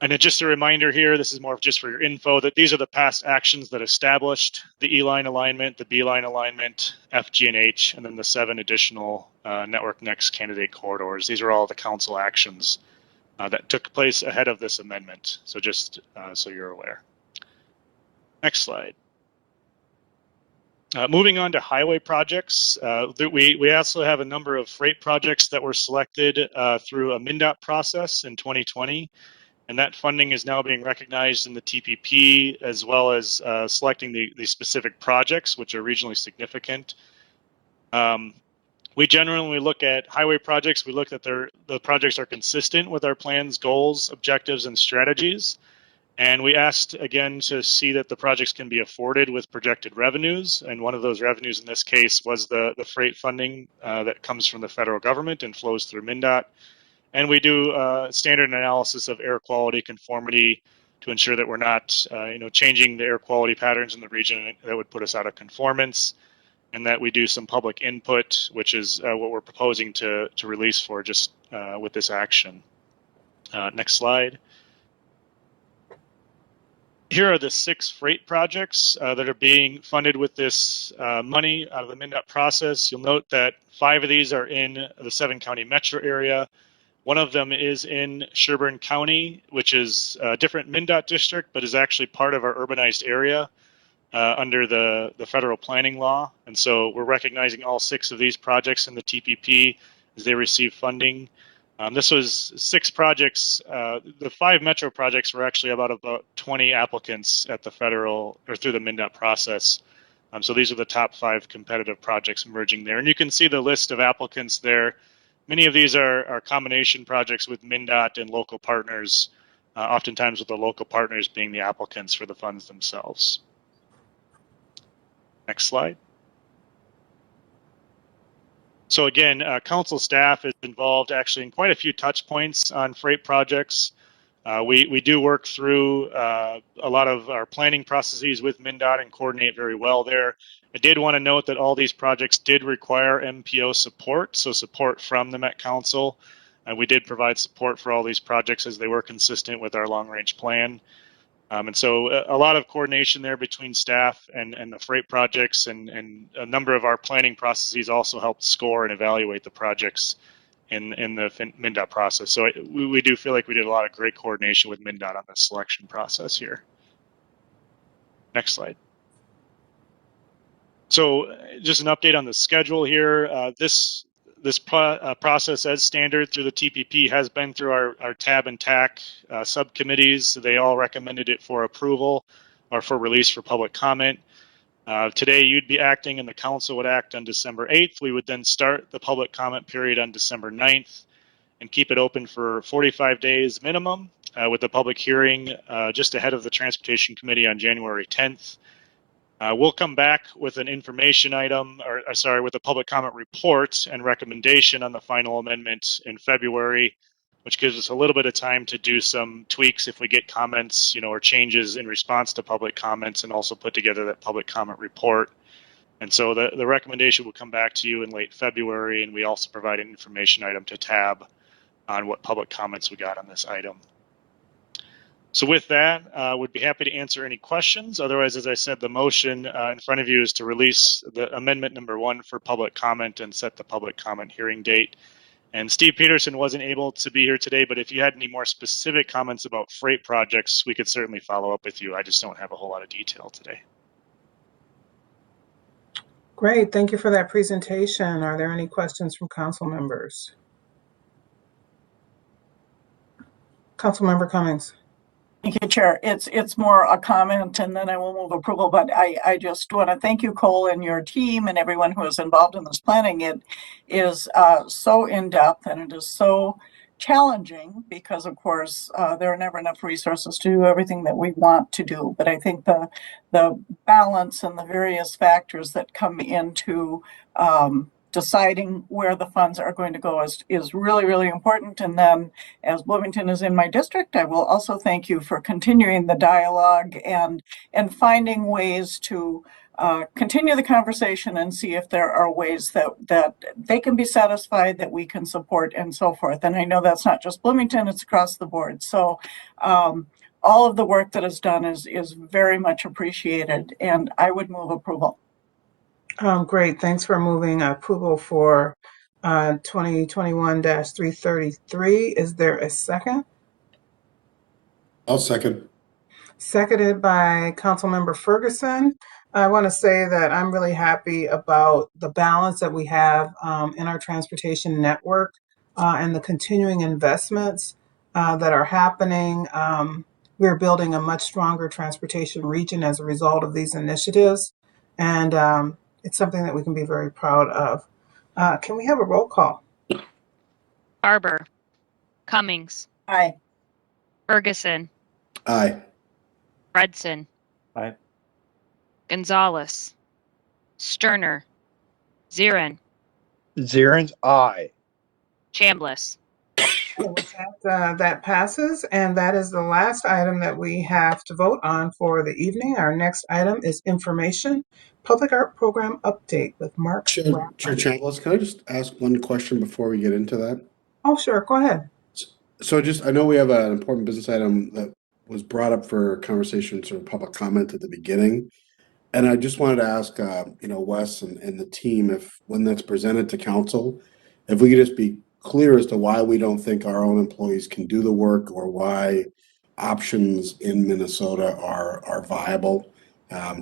And then just a reminder here, this is more just for your info, that these are the past actions that established the E-line alignment, the B-line alignment, F, G, and H, and then the 7 additional Network Next candidate corridors. These are all the council actions that took place ahead of this amendment. So just so you're aware. Next slide. Moving on to highway projects, we also have a number of freight projects that were selected through a MnDOT process in 2020. And that funding is now being recognized in the TPP, as well as selecting the specific projects, which are regionally significant. We generally, when we look at highway projects, we look at the projects are consistent with our plans, goals, objectives, and strategies. And we asked, again, to see that the projects can be afforded with projected revenues. And one of those revenues in this case was the freight funding that comes from the federal government and flows through MnDOT. And we do standard analysis of air quality conformity to ensure that we're not changing the air quality patterns in the region that would put us out of conformance, and that we do some public input, which is what we're proposing to release for just with this action. Next slide. Here are the 6 freight projects that are being funded with this money out of the MnDOT process. You'll note that 5 of these are in the 7-county metro area. One of them is in Sherburne County, which is a different MnDOT district, but is actually part of our urbanized area under the federal planning law. And so we're recognizing all 6 of these projects in the TPP as they receive funding. This was 6 projects. The 5 metro projects were actually about 20 applicants at the federal or through the MnDOT process. So these are the top 5 competitive projects emerging there. And you can see the list of applicants there. Many of these are combination projects with MnDOT and local partners, oftentimes with the local partners being the applicants for the funds themselves. Next slide. So again, council staff is involved actually in quite a few touch points on freight projects. We do work through a lot of our planning processes with MnDOT and coordinate very well there. I did want to note that all these projects did require MPO support, so support from the Met Council. We did provide support for all these projects as they were consistent with our long-range plan. And so a lot of coordination there between staff and the freight projects, and a number of our planning processes also helped score and evaluate the projects in the MnDOT process. So we do feel like we did a lot of great coordination with MnDOT on the selection process here. Next slide. So just an update on the schedule here. This process as standard through the TPP has been through our TAB and TAC subcommittees. They all recommended it for approval or for release for public comment. Today you'd be acting and the council would act on December 8th. We would then start the public comment period on December 9th and keep it open for 45 days minimum with the public hearing just ahead of the Transportation Committee on January 10th. We'll come back with an information item, with a public comment report and recommendation on the final amendment in February, which gives us a little bit of time to do some tweaks if we get comments, or changes in response to public comments, and also put together that public comment report. And so the recommendation will come back to you in late February, and we also provide an information item to TAB on what public comments we got on this item. So with that, would be happy to answer any questions. Otherwise, as I said, the motion in front of you is to release the amendment number 1 for public comment and set the public comment hearing date. And Steve Peterson wasn't able to be here today, but if you had any more specific comments about freight projects, we could certainly follow up with you. I just don't have a whole lot of detail today. Great, thank you for that presentation. Are there any questions from council members? Councilmember Cummings. Thank you, Chair. It's more a comment and then I will move approval, but I just want to thank you, Cole, and your team and everyone who is involved in this planning. It is so in-depth and it is so challenging because, of course, there are never enough resources to do everything that we want to do. But I think the balance and the various factors that come into deciding where the funds are going to go is really, really important. And then as Bloomington is in my district, I will also thank you for continuing the dialogue and finding ways to continue the conversation and see if there are ways that they can be satisfied, that we can support, and so forth. And I know that's not just Bloomington, it's across the board. So all of the work that is done is very much appreciated, and I would move approval. Great, thanks for moving approval for 2021-333. Is there a second? I'll second. Seconded by Councilmember Ferguson. I want to say that I'm really happy about the balance that we have in our transportation network and the continuing investments that are happening. We're building a much stronger transportation region as a result of these initiatives, and it's something that we can be very proud of. Can we have a roll call? Barber. Cummings. Aye. Ferguson. Aye. Fredson. Aye. Gonzalez. Sterner. Zirin. Zirin's aye. Chambliss. With that passes, and that is the last item that we have to vote on for the evening. Our next item is information, public art program update with Mark. Chair Chambliss, can I just ask one question before we get into that? Oh, sure, go ahead. So I know we have an important business item that was brought up for conversation or public comment at the beginning. And I just wanted to ask, Wes and the team, if when that's presented to council, if we could just be clear as to why we don't think our own employees can do the work, or why options in Minnesota are viable,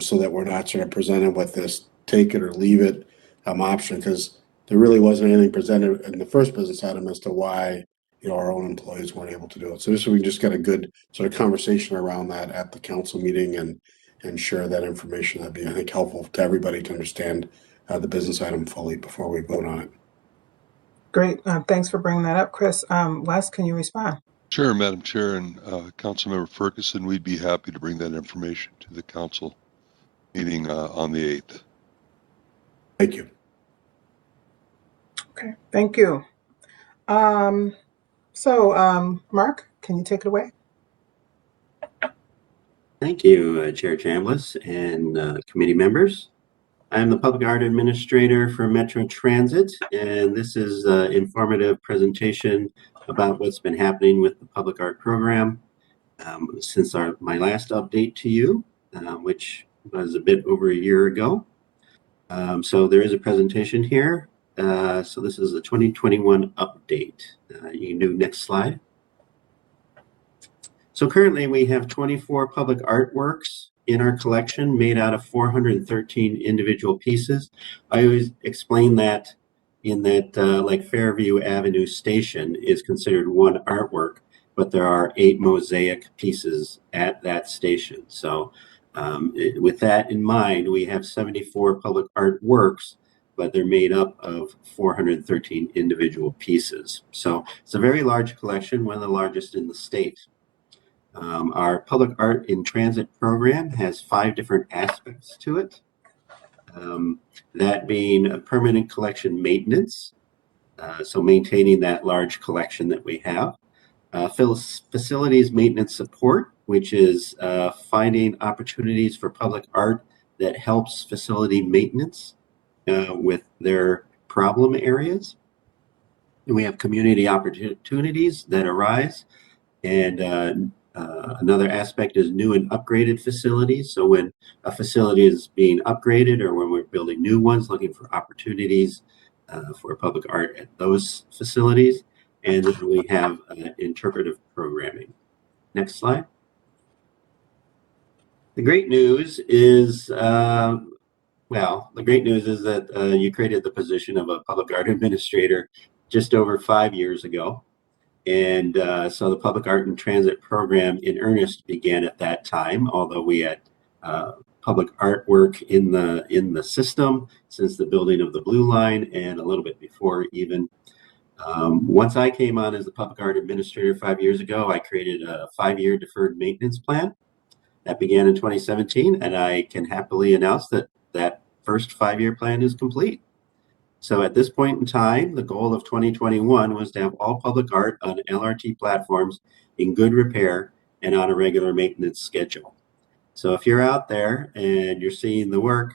so that we're not sort of presented with this take it or leave it option, because there really wasn't anything presented in the first business item as to why our own employees weren't able to do it. So we can just get a good sort of conversation around that at the council meeting and share that information. That'd be, I think, helpful to everybody to understand the business item fully before we vote on it. Great. Thanks for bringing that up, Chris. Wes, can you respond? Sure, Madam Chair and Councilmember Ferguson, we'd be happy to bring that information to the council meeting on the 8th. Thank you. Okay, thank you. Mark, can you take it away? Thank you, Chair Chambliss and committee members. I'm the Public Art Administrator for Metro Transit, and this is an informative presentation about what's been happening with the Public Art program since my last update to you, which was a bit over a year ago. So there is a presentation here. So this is the 2021 update. You can do next slide. So currently we have 24 public artworks in our collection made out of 413 individual pieces. I always explain that in that like Fairview Avenue Station is considered one artwork, but there are 8 mosaic pieces at that station. So with that in mind, we have 74 public artworks, but they're made up of 413 individual pieces. So it's a very large collection, one of the largest in the state. Our Public Art in Transit program has 5 different aspects to it. That being a permanent collection maintenance, so maintaining that large collection that we have. Facilities maintenance support, which is finding opportunities for public art that helps facility maintenance with their problem areas. And we have community opportunities that arise, and another aspect is new and upgraded facilities. So when a facility is being upgraded or when we're building new ones, looking for opportunities for public art at those facilities. And then we have interpretive programming. Next slide. The great news is, the great news is that you created the position of a public art administrator just over 5 years ago. And so the Public Art in Transit program in earnest began at that time, although we had public artwork in the system since the building of the Blue Line and a little bit before even. Once I came on as the Public Art Administrator 5 years ago, I created a 5-year deferred maintenance plan that began in 2017, and I can happily announce that that first 5-year plan is complete. So at this point in time, the goal of 2021 was to have all public art on LRT platforms in good repair and on a regular maintenance schedule. So if you're out there and you're seeing the work,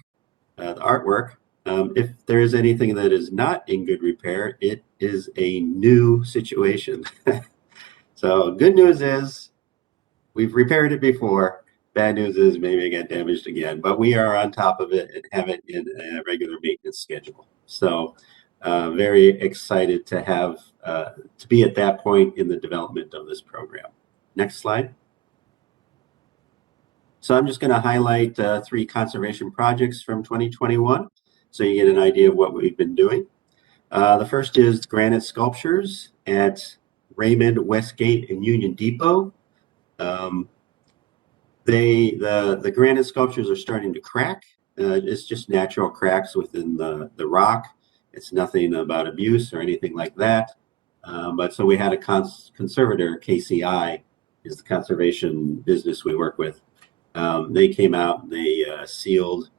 the artwork, if there is anything that is not in good repair, it is a new situation. So good news is we've repaired it before. Bad news is maybe it got damaged again, but we are on top of it and have it in a regular maintenance schedule. So very excited to have to be at that point in the development of this program. Next slide. So I'm just going to highlight 3 conservation projects from 2021 so you get an idea of what we've been doing. The first is granite sculptures at Raymond, Westgate, and Union Depot. The granite sculptures are starting to crack. It's just natural cracks within the rock. It's nothing about abuse or anything like that. But so we had a conservator, KCI, is the conservation business we work with. They came out, they sealed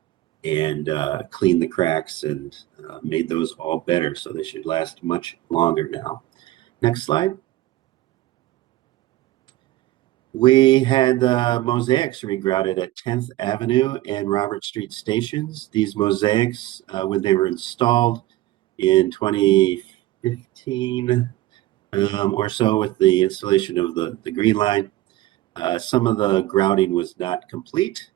and cleaned the cracks and made those all better. So they should last much longer now. Next slide. We had mosaics regrouted at 10th Avenue and Robert Street stations. These mosaics, when they were installed in 2015 or so with the installation of the Green Line, Some of the grouting was not complete.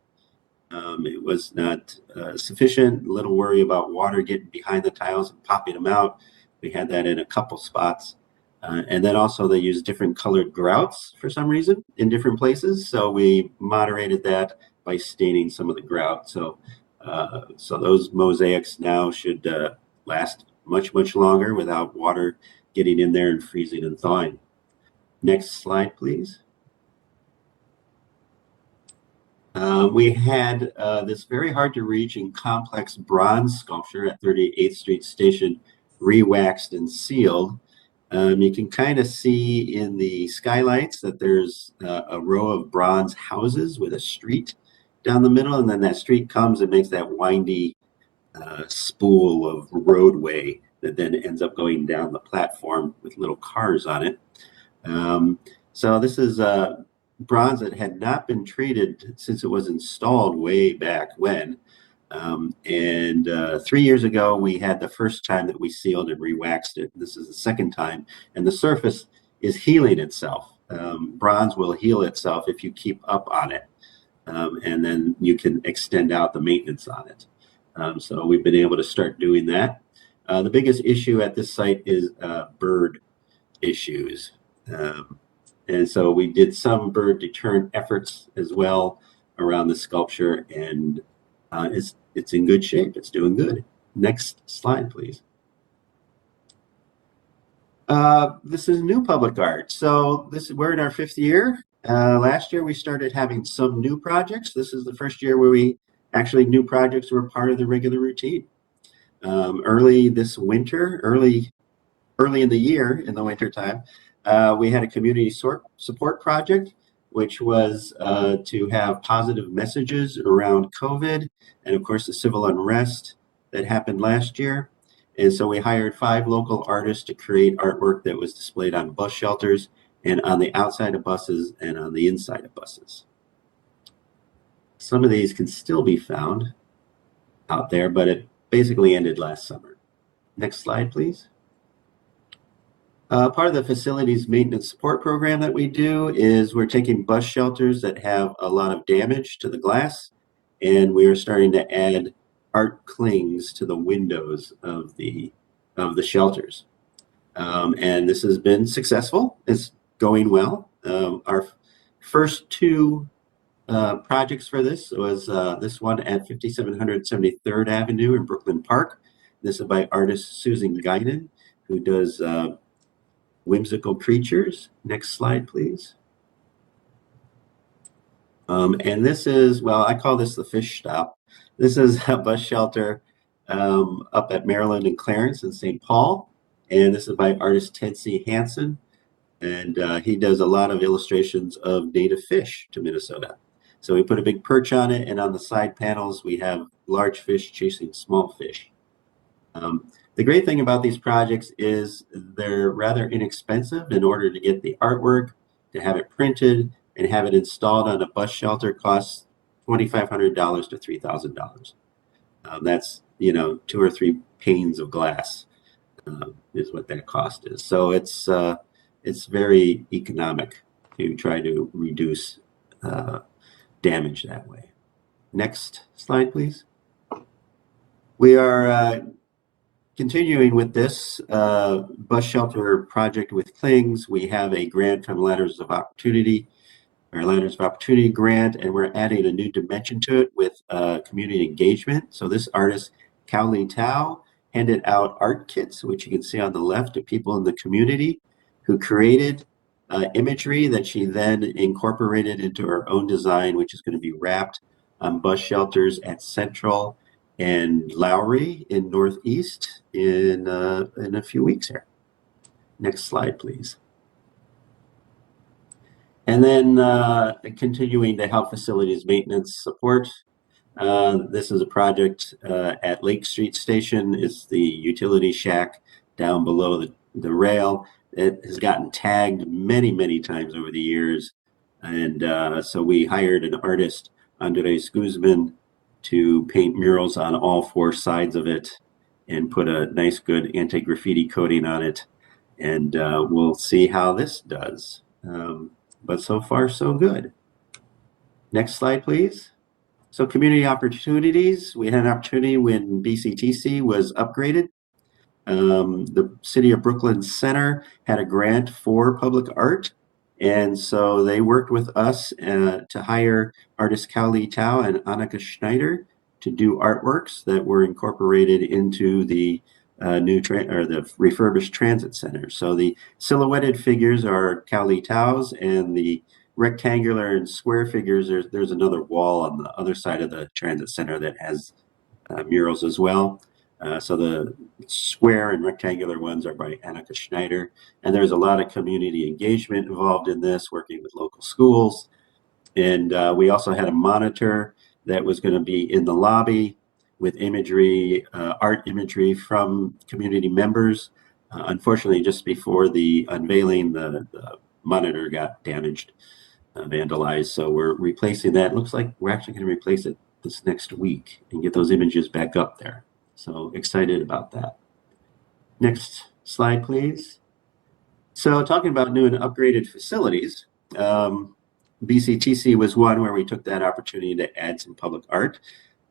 It was not sufficient. A little worry about water getting behind the tiles and popping them out. We had that in a couple spots. And then also they used different colored grouts for some reason in different places. So we moderated that by staining some of the grout. So those mosaics now should last much, much longer without water getting in there and freezing and thawing. Next slide, please. We had this very hard to reach and complex bronze sculpture at 38th Street Station re-waxed and sealed. You can kind of see in the skylights that there's a row of bronze houses with a street down the middle, and then that street comes and makes that windy spool of roadway that then ends up going down the platform with little cars on it. So this is bronze that had not been treated since it was installed way back when. 3 years ago, we had the first time that we sealed and re-waxed it. This is the second time, and the surface is healing itself. Bronze will heal itself if you keep up on it, and then you can extend out the maintenance on it. So we've been able to start doing that. The biggest issue at this site is bird issues. And so we did some bird deterrent efforts as well around the sculpture, and it's in good shape. It's doing good. Next slide, please. This is new public art. So we're in our 5th year. Last year we started having some new projects. This is the first year where new projects were part of the regular routine. Early this winter, early in the year, in the winter time, we had a community support project, which was to have positive messages around COVID and, of course, the civil unrest that happened last year. And so we hired 5 local artists to create artwork that was displayed on bus shelters and on the outside of buses and on the inside of buses. Some of these can still be found out there, but it basically ended last summer. Next slide, please. Part of the facilities maintenance support program that we do is we're taking bus shelters that have a lot of damage to the glass, and we are starting to add art clings to the windows of the shelters. And this has been successful. It's going well. Our first 2 projects for this was this one at 5700 73rd Avenue in Brooklyn Park. This is by artist Susan Guinan, who does whimsical creatures. Next slide, please. And this is, well, I call this the fish stop. This is a bus shelter up at Maryland and Clarence in St. Paul. And this is by artist Ted C. Hansen. And he does a lot of illustrations of native fish to Minnesota. So we put a big perch on it, and on the side panels, we have large fish chasing small fish. The great thing about these projects is they're rather inexpensive. In order to get the artwork, to have it printed, and have it installed on a bus shelter costs $2,500 to $3,000. That's, 2 or 3 panes of glass is what that cost is. So it's very economic to try to reduce damage that way. Next slide, please. We are continuing with this bus shelter project with clings. We have a grant from Ladders of Opportunity, our Ladders of Opportunity grant, and we're adding a new dimension to it with community engagement. So this artist, Cao Li Tao, handed out art kits, which you can see on the left, to people in the community who created imagery that she then incorporated into her own design, which is going to be wrapped on bus shelters at Central and Lowry in Northeast in a few weeks here. Next slide, please. And then continuing to help facilities maintenance support. This is a project at Lake Street Station. It's the utility shack down below the rail. It has gotten tagged many, many times over the years. And so we hired an artist, Andres Guzman, to paint murals on all 4 sides of it and put a nice, good anti-graffiti coating on it. And we'll see how this does. but so far so good. Next slide, please. So community opportunities. We had an opportunity when BCTC was upgraded. The City of Brooklyn Center had a grant for public art. And so they worked with us to hire artists Cowley Tao and Annika Schneider to do artworks that were incorporated into the the refurbished transit center. So the silhouetted figures are Cowley Tao's, and the rectangular and square figures, there's another wall on the other side of the transit center that has murals as well. So the square and rectangular ones are by Annika Schneider. And there's a lot of community engagement involved in this, working with local schools. And we also had a monitor that was going to be in the lobby with imagery, art imagery from community members. Unfortunately, just before the unveiling, the monitor got damaged, vandalized. So we're replacing that. Looks like we're actually going to replace it this next week and get those images back up there. So excited about that. Next slide, please. So talking about new and upgraded facilities, BCTC was one where we took that opportunity to add some public art.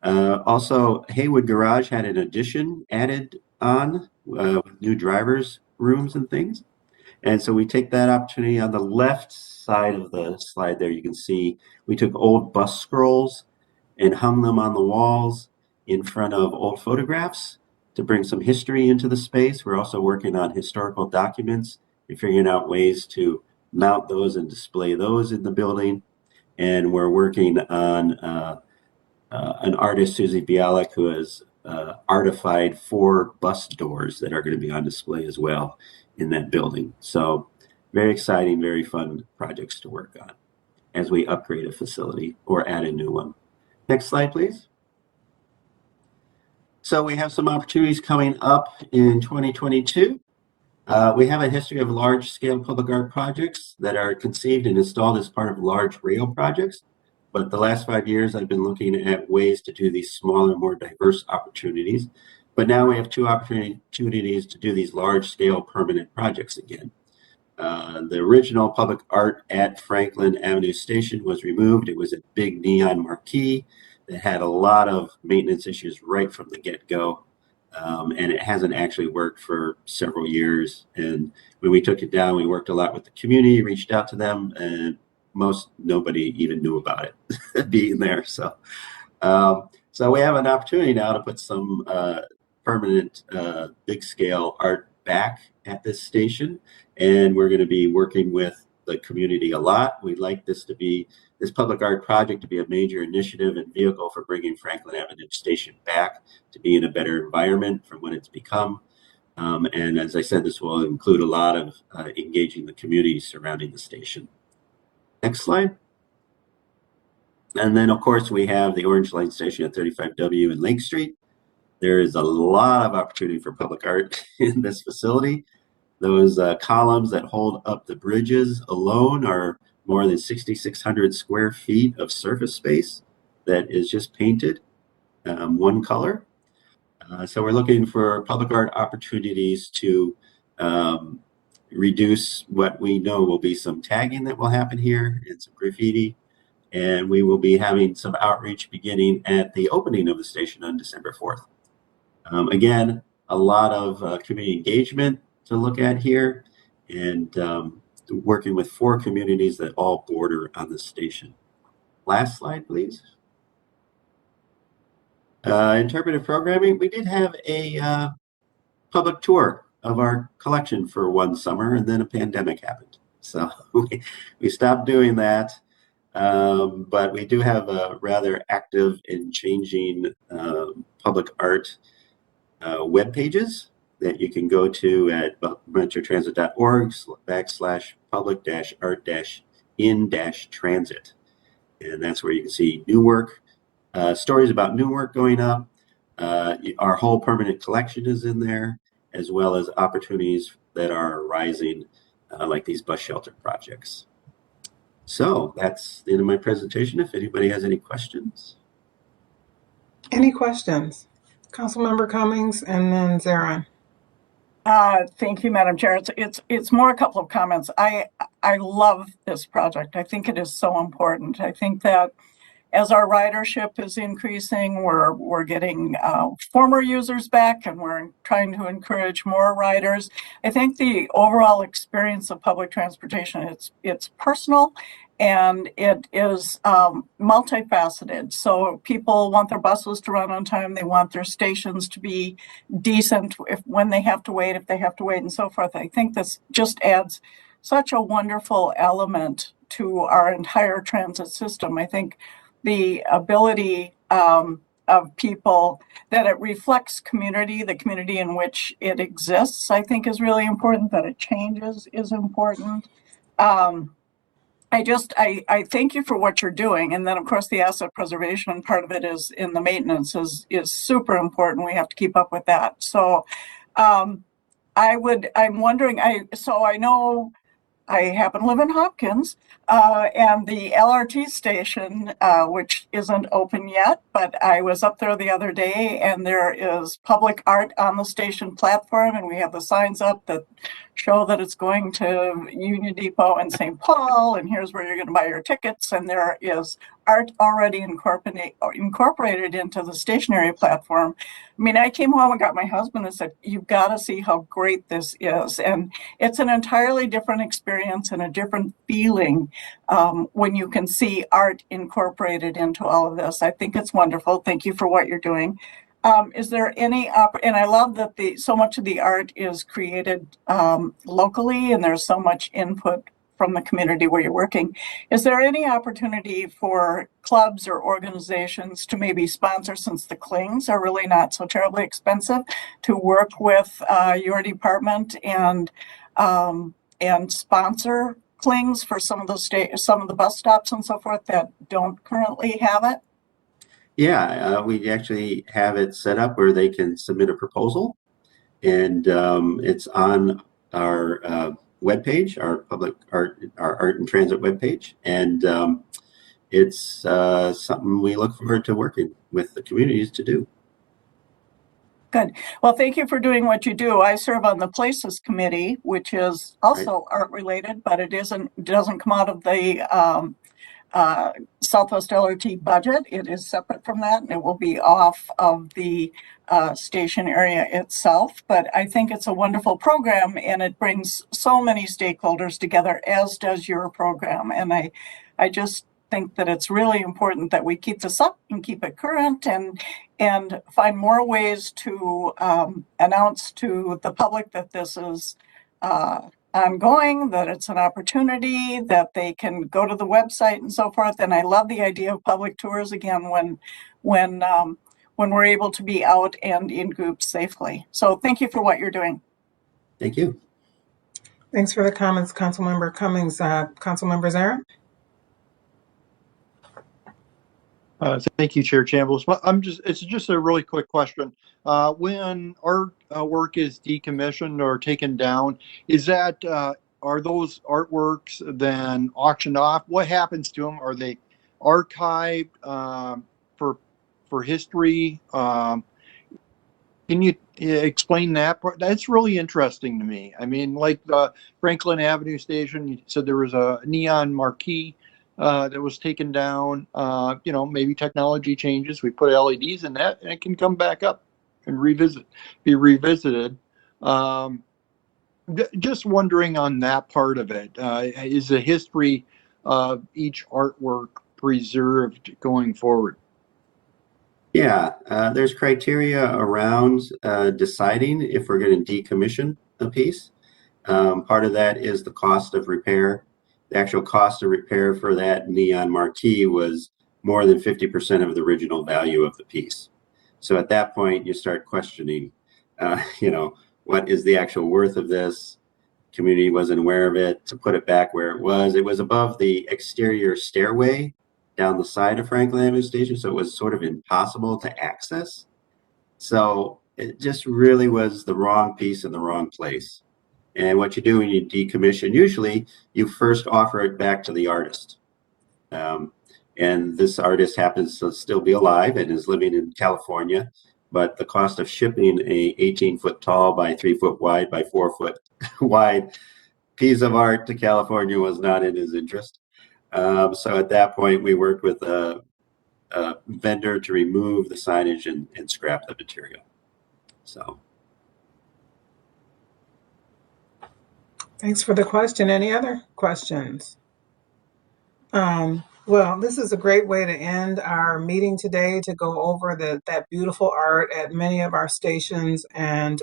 Also, Haywood Garage had an addition added on with new drivers' rooms and things. And so we take that opportunity. On the left side of the slide there, you can see we took old bus scrolls and hung them on the walls in front of old photographs to bring some history into the space. We're also working on historical documents and figuring out ways to mount those and display those in the building. And we're working on an artist, Susie Bialik, who has artified 4 bus doors that are going to be on display as well in that building. So very exciting, very fun projects to work on as we upgrade a facility or add a new one. Next slide, please. So we have some opportunities coming up in 2022. We have a history of large-scale public art projects that are conceived and installed as part of large rail projects. But the last 5 years, I've been looking at ways to do these smaller, more diverse opportunities. But now we have 2 opportunities to do these large-scale permanent projects again. The original public art at Franklin Avenue Station was removed. It was a big neon marquee that had a lot of maintenance issues right from the get-go. And it hasn't actually worked for several years. And when we took it down, we worked a lot with the community, reached out to them, and nobody even knew about it being there. So we have an opportunity now to put some permanent big scale art back at this station. And we're going to be working with the community a lot. We'd like this public art project to be a major initiative and vehicle for bringing Franklin Avenue Station back to be in a better environment from what it's become. And as I said, this will include a lot of engaging the community surrounding the station. Next slide. And then, of course, we have the Orange Line Station at 35W and Lake Street. There is a lot of opportunity for public art in this facility. Those columns that hold up the bridges alone are more than 6,600 square feet of surface space that is just painted one color. So we're looking for public art opportunities to reduce what we know will be some tagging that will happen here and some graffiti. And we will be having some outreach beginning at the opening of the station on December 4th. Again, a lot of community engagement to look at here, and working with 4 communities that all border on the station. Last slide, please. Interpretive programming. We did have a public tour of our collection for one summer, and then a pandemic happened. So we stopped doing that. But we do have a rather active and changing public art web pages that you can go to at metrotransit.org/public-art-in-transit. And that's where you can see new work, stories about new work going up. Our whole permanent collection is in there, as well as opportunities that are arising, like these bus shelter projects. So that's the end of my presentation. If anybody has any questions. Any questions? Councilmember Cummings and then Zarin. Thank you, Madam Chair. It's more a couple of comments. I love this project. I think it is so important. I think that as our ridership is increasing, we're getting former users back, and we're trying to encourage more riders. I think the overall experience of public transportation, it's personal, and it is multifaceted. So people want their buses to run on time. They want their stations to be decent when they have to wait, if they have to wait, and so forth. I think this just adds such a wonderful element to our entire transit system. I think the ability of people, that it reflects community, the community in which it exists, I think is really important. That it changes is important. I thank you for what you're doing. And then of course the asset preservation part of it is in the maintenance is super important. We have to keep up with that. So I'm wondering, so I know I happen to live in Hopkins, and the LRT station, which isn't open yet, but I was up there the other day, and there is public art on the station platform, and we have the signs up that show that it's going to Union Depot and St. Paul, and here's where you're going to buy your tickets, and there is art already incorporated into the stationary platform. I mean, I came home and got my husband and said, you've got to see how great this is. And it's an entirely different experience and a different feeling when you can see art incorporated into all of this. I think it's wonderful. Thank you for what you're doing. Is there any, and I love that so much of the art is created locally, and there's so much input from the community where you're working. Is there any opportunity for clubs or organizations to maybe sponsor, since the clings are really not so terribly expensive, to work with your department and sponsor clings for some of the bus stops and so forth that don't currently have it? Yeah, we actually have it set up where they can submit a proposal, and it's on our webpage, our public art, our art and transit webpage, and it's something we look forward to working with the communities to do. Good. Well, thank you for doing what you do. I serve on the Places Committee, which is also art related, but it doesn't come out of the Southwest LRT budget. It is separate from that, and it will be off of the station area itself. But I think it's a wonderful program, and it brings so many stakeholders together, as does your program. And I just think that it's really important that we keep this up and keep it current, and find more ways to announce to the public that this is ongoing, that it's an opportunity, that they can go to the website and so forth. And I love the idea of public tours again when we're able to be out and in groups safely. So thank you for what you're doing. Thank you. Thanks for the comments, Councilmember Cummings. Councilmember Zarin? Thank you, Chair Chambliss. Well, it's just a really quick question. When art work is decommissioned or taken down, is that, are those artworks then auctioned off? What happens to them? Are they archived for history? Can you explain that part? That's really interesting to me. I mean, like the Franklin Avenue station, you said there was a neon marquee that was taken down. You know, maybe technology changes. We put LEDs in that, and it can come back up and be revisited. Just wondering on that part of it. Is the history of each artwork preserved going forward? Yeah, there's criteria around deciding if we're going to decommission a piece. Part of that is the cost of repair. The actual cost of repair for that neon marquee was more than 50% of the original value of the piece. So at that point, you start questioning, you know, what is the actual worth of this? Community wasn't aware of it. To put it back where it was above the exterior stairway down the side of Franklin Avenue Station, so it was sort of impossible to access. So it just really was the wrong piece in the wrong place. And what you do when you decommission, usually you first offer it back to the artist. And this artist happens to still be alive and is living in California. but the cost of shipping a 18-foot tall by 3-foot wide by 4-foot wide piece of art to California was not in his interest. So at that point, we worked with a vendor to remove the signage and scrap the material. So. Thanks for the question. Any other questions? Well, this is a great way to end our meeting today, to go over that beautiful art at many of our stations. And,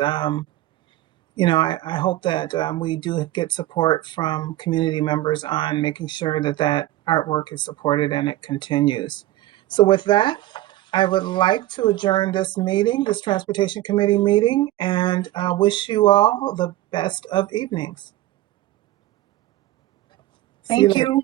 you know, I hope that we do get support from community members on making sure that that artwork is supported and it continues. So with that, I would like to adjourn this meeting, this Transportation Committee meeting, and wish you all the best of evenings. Thank you.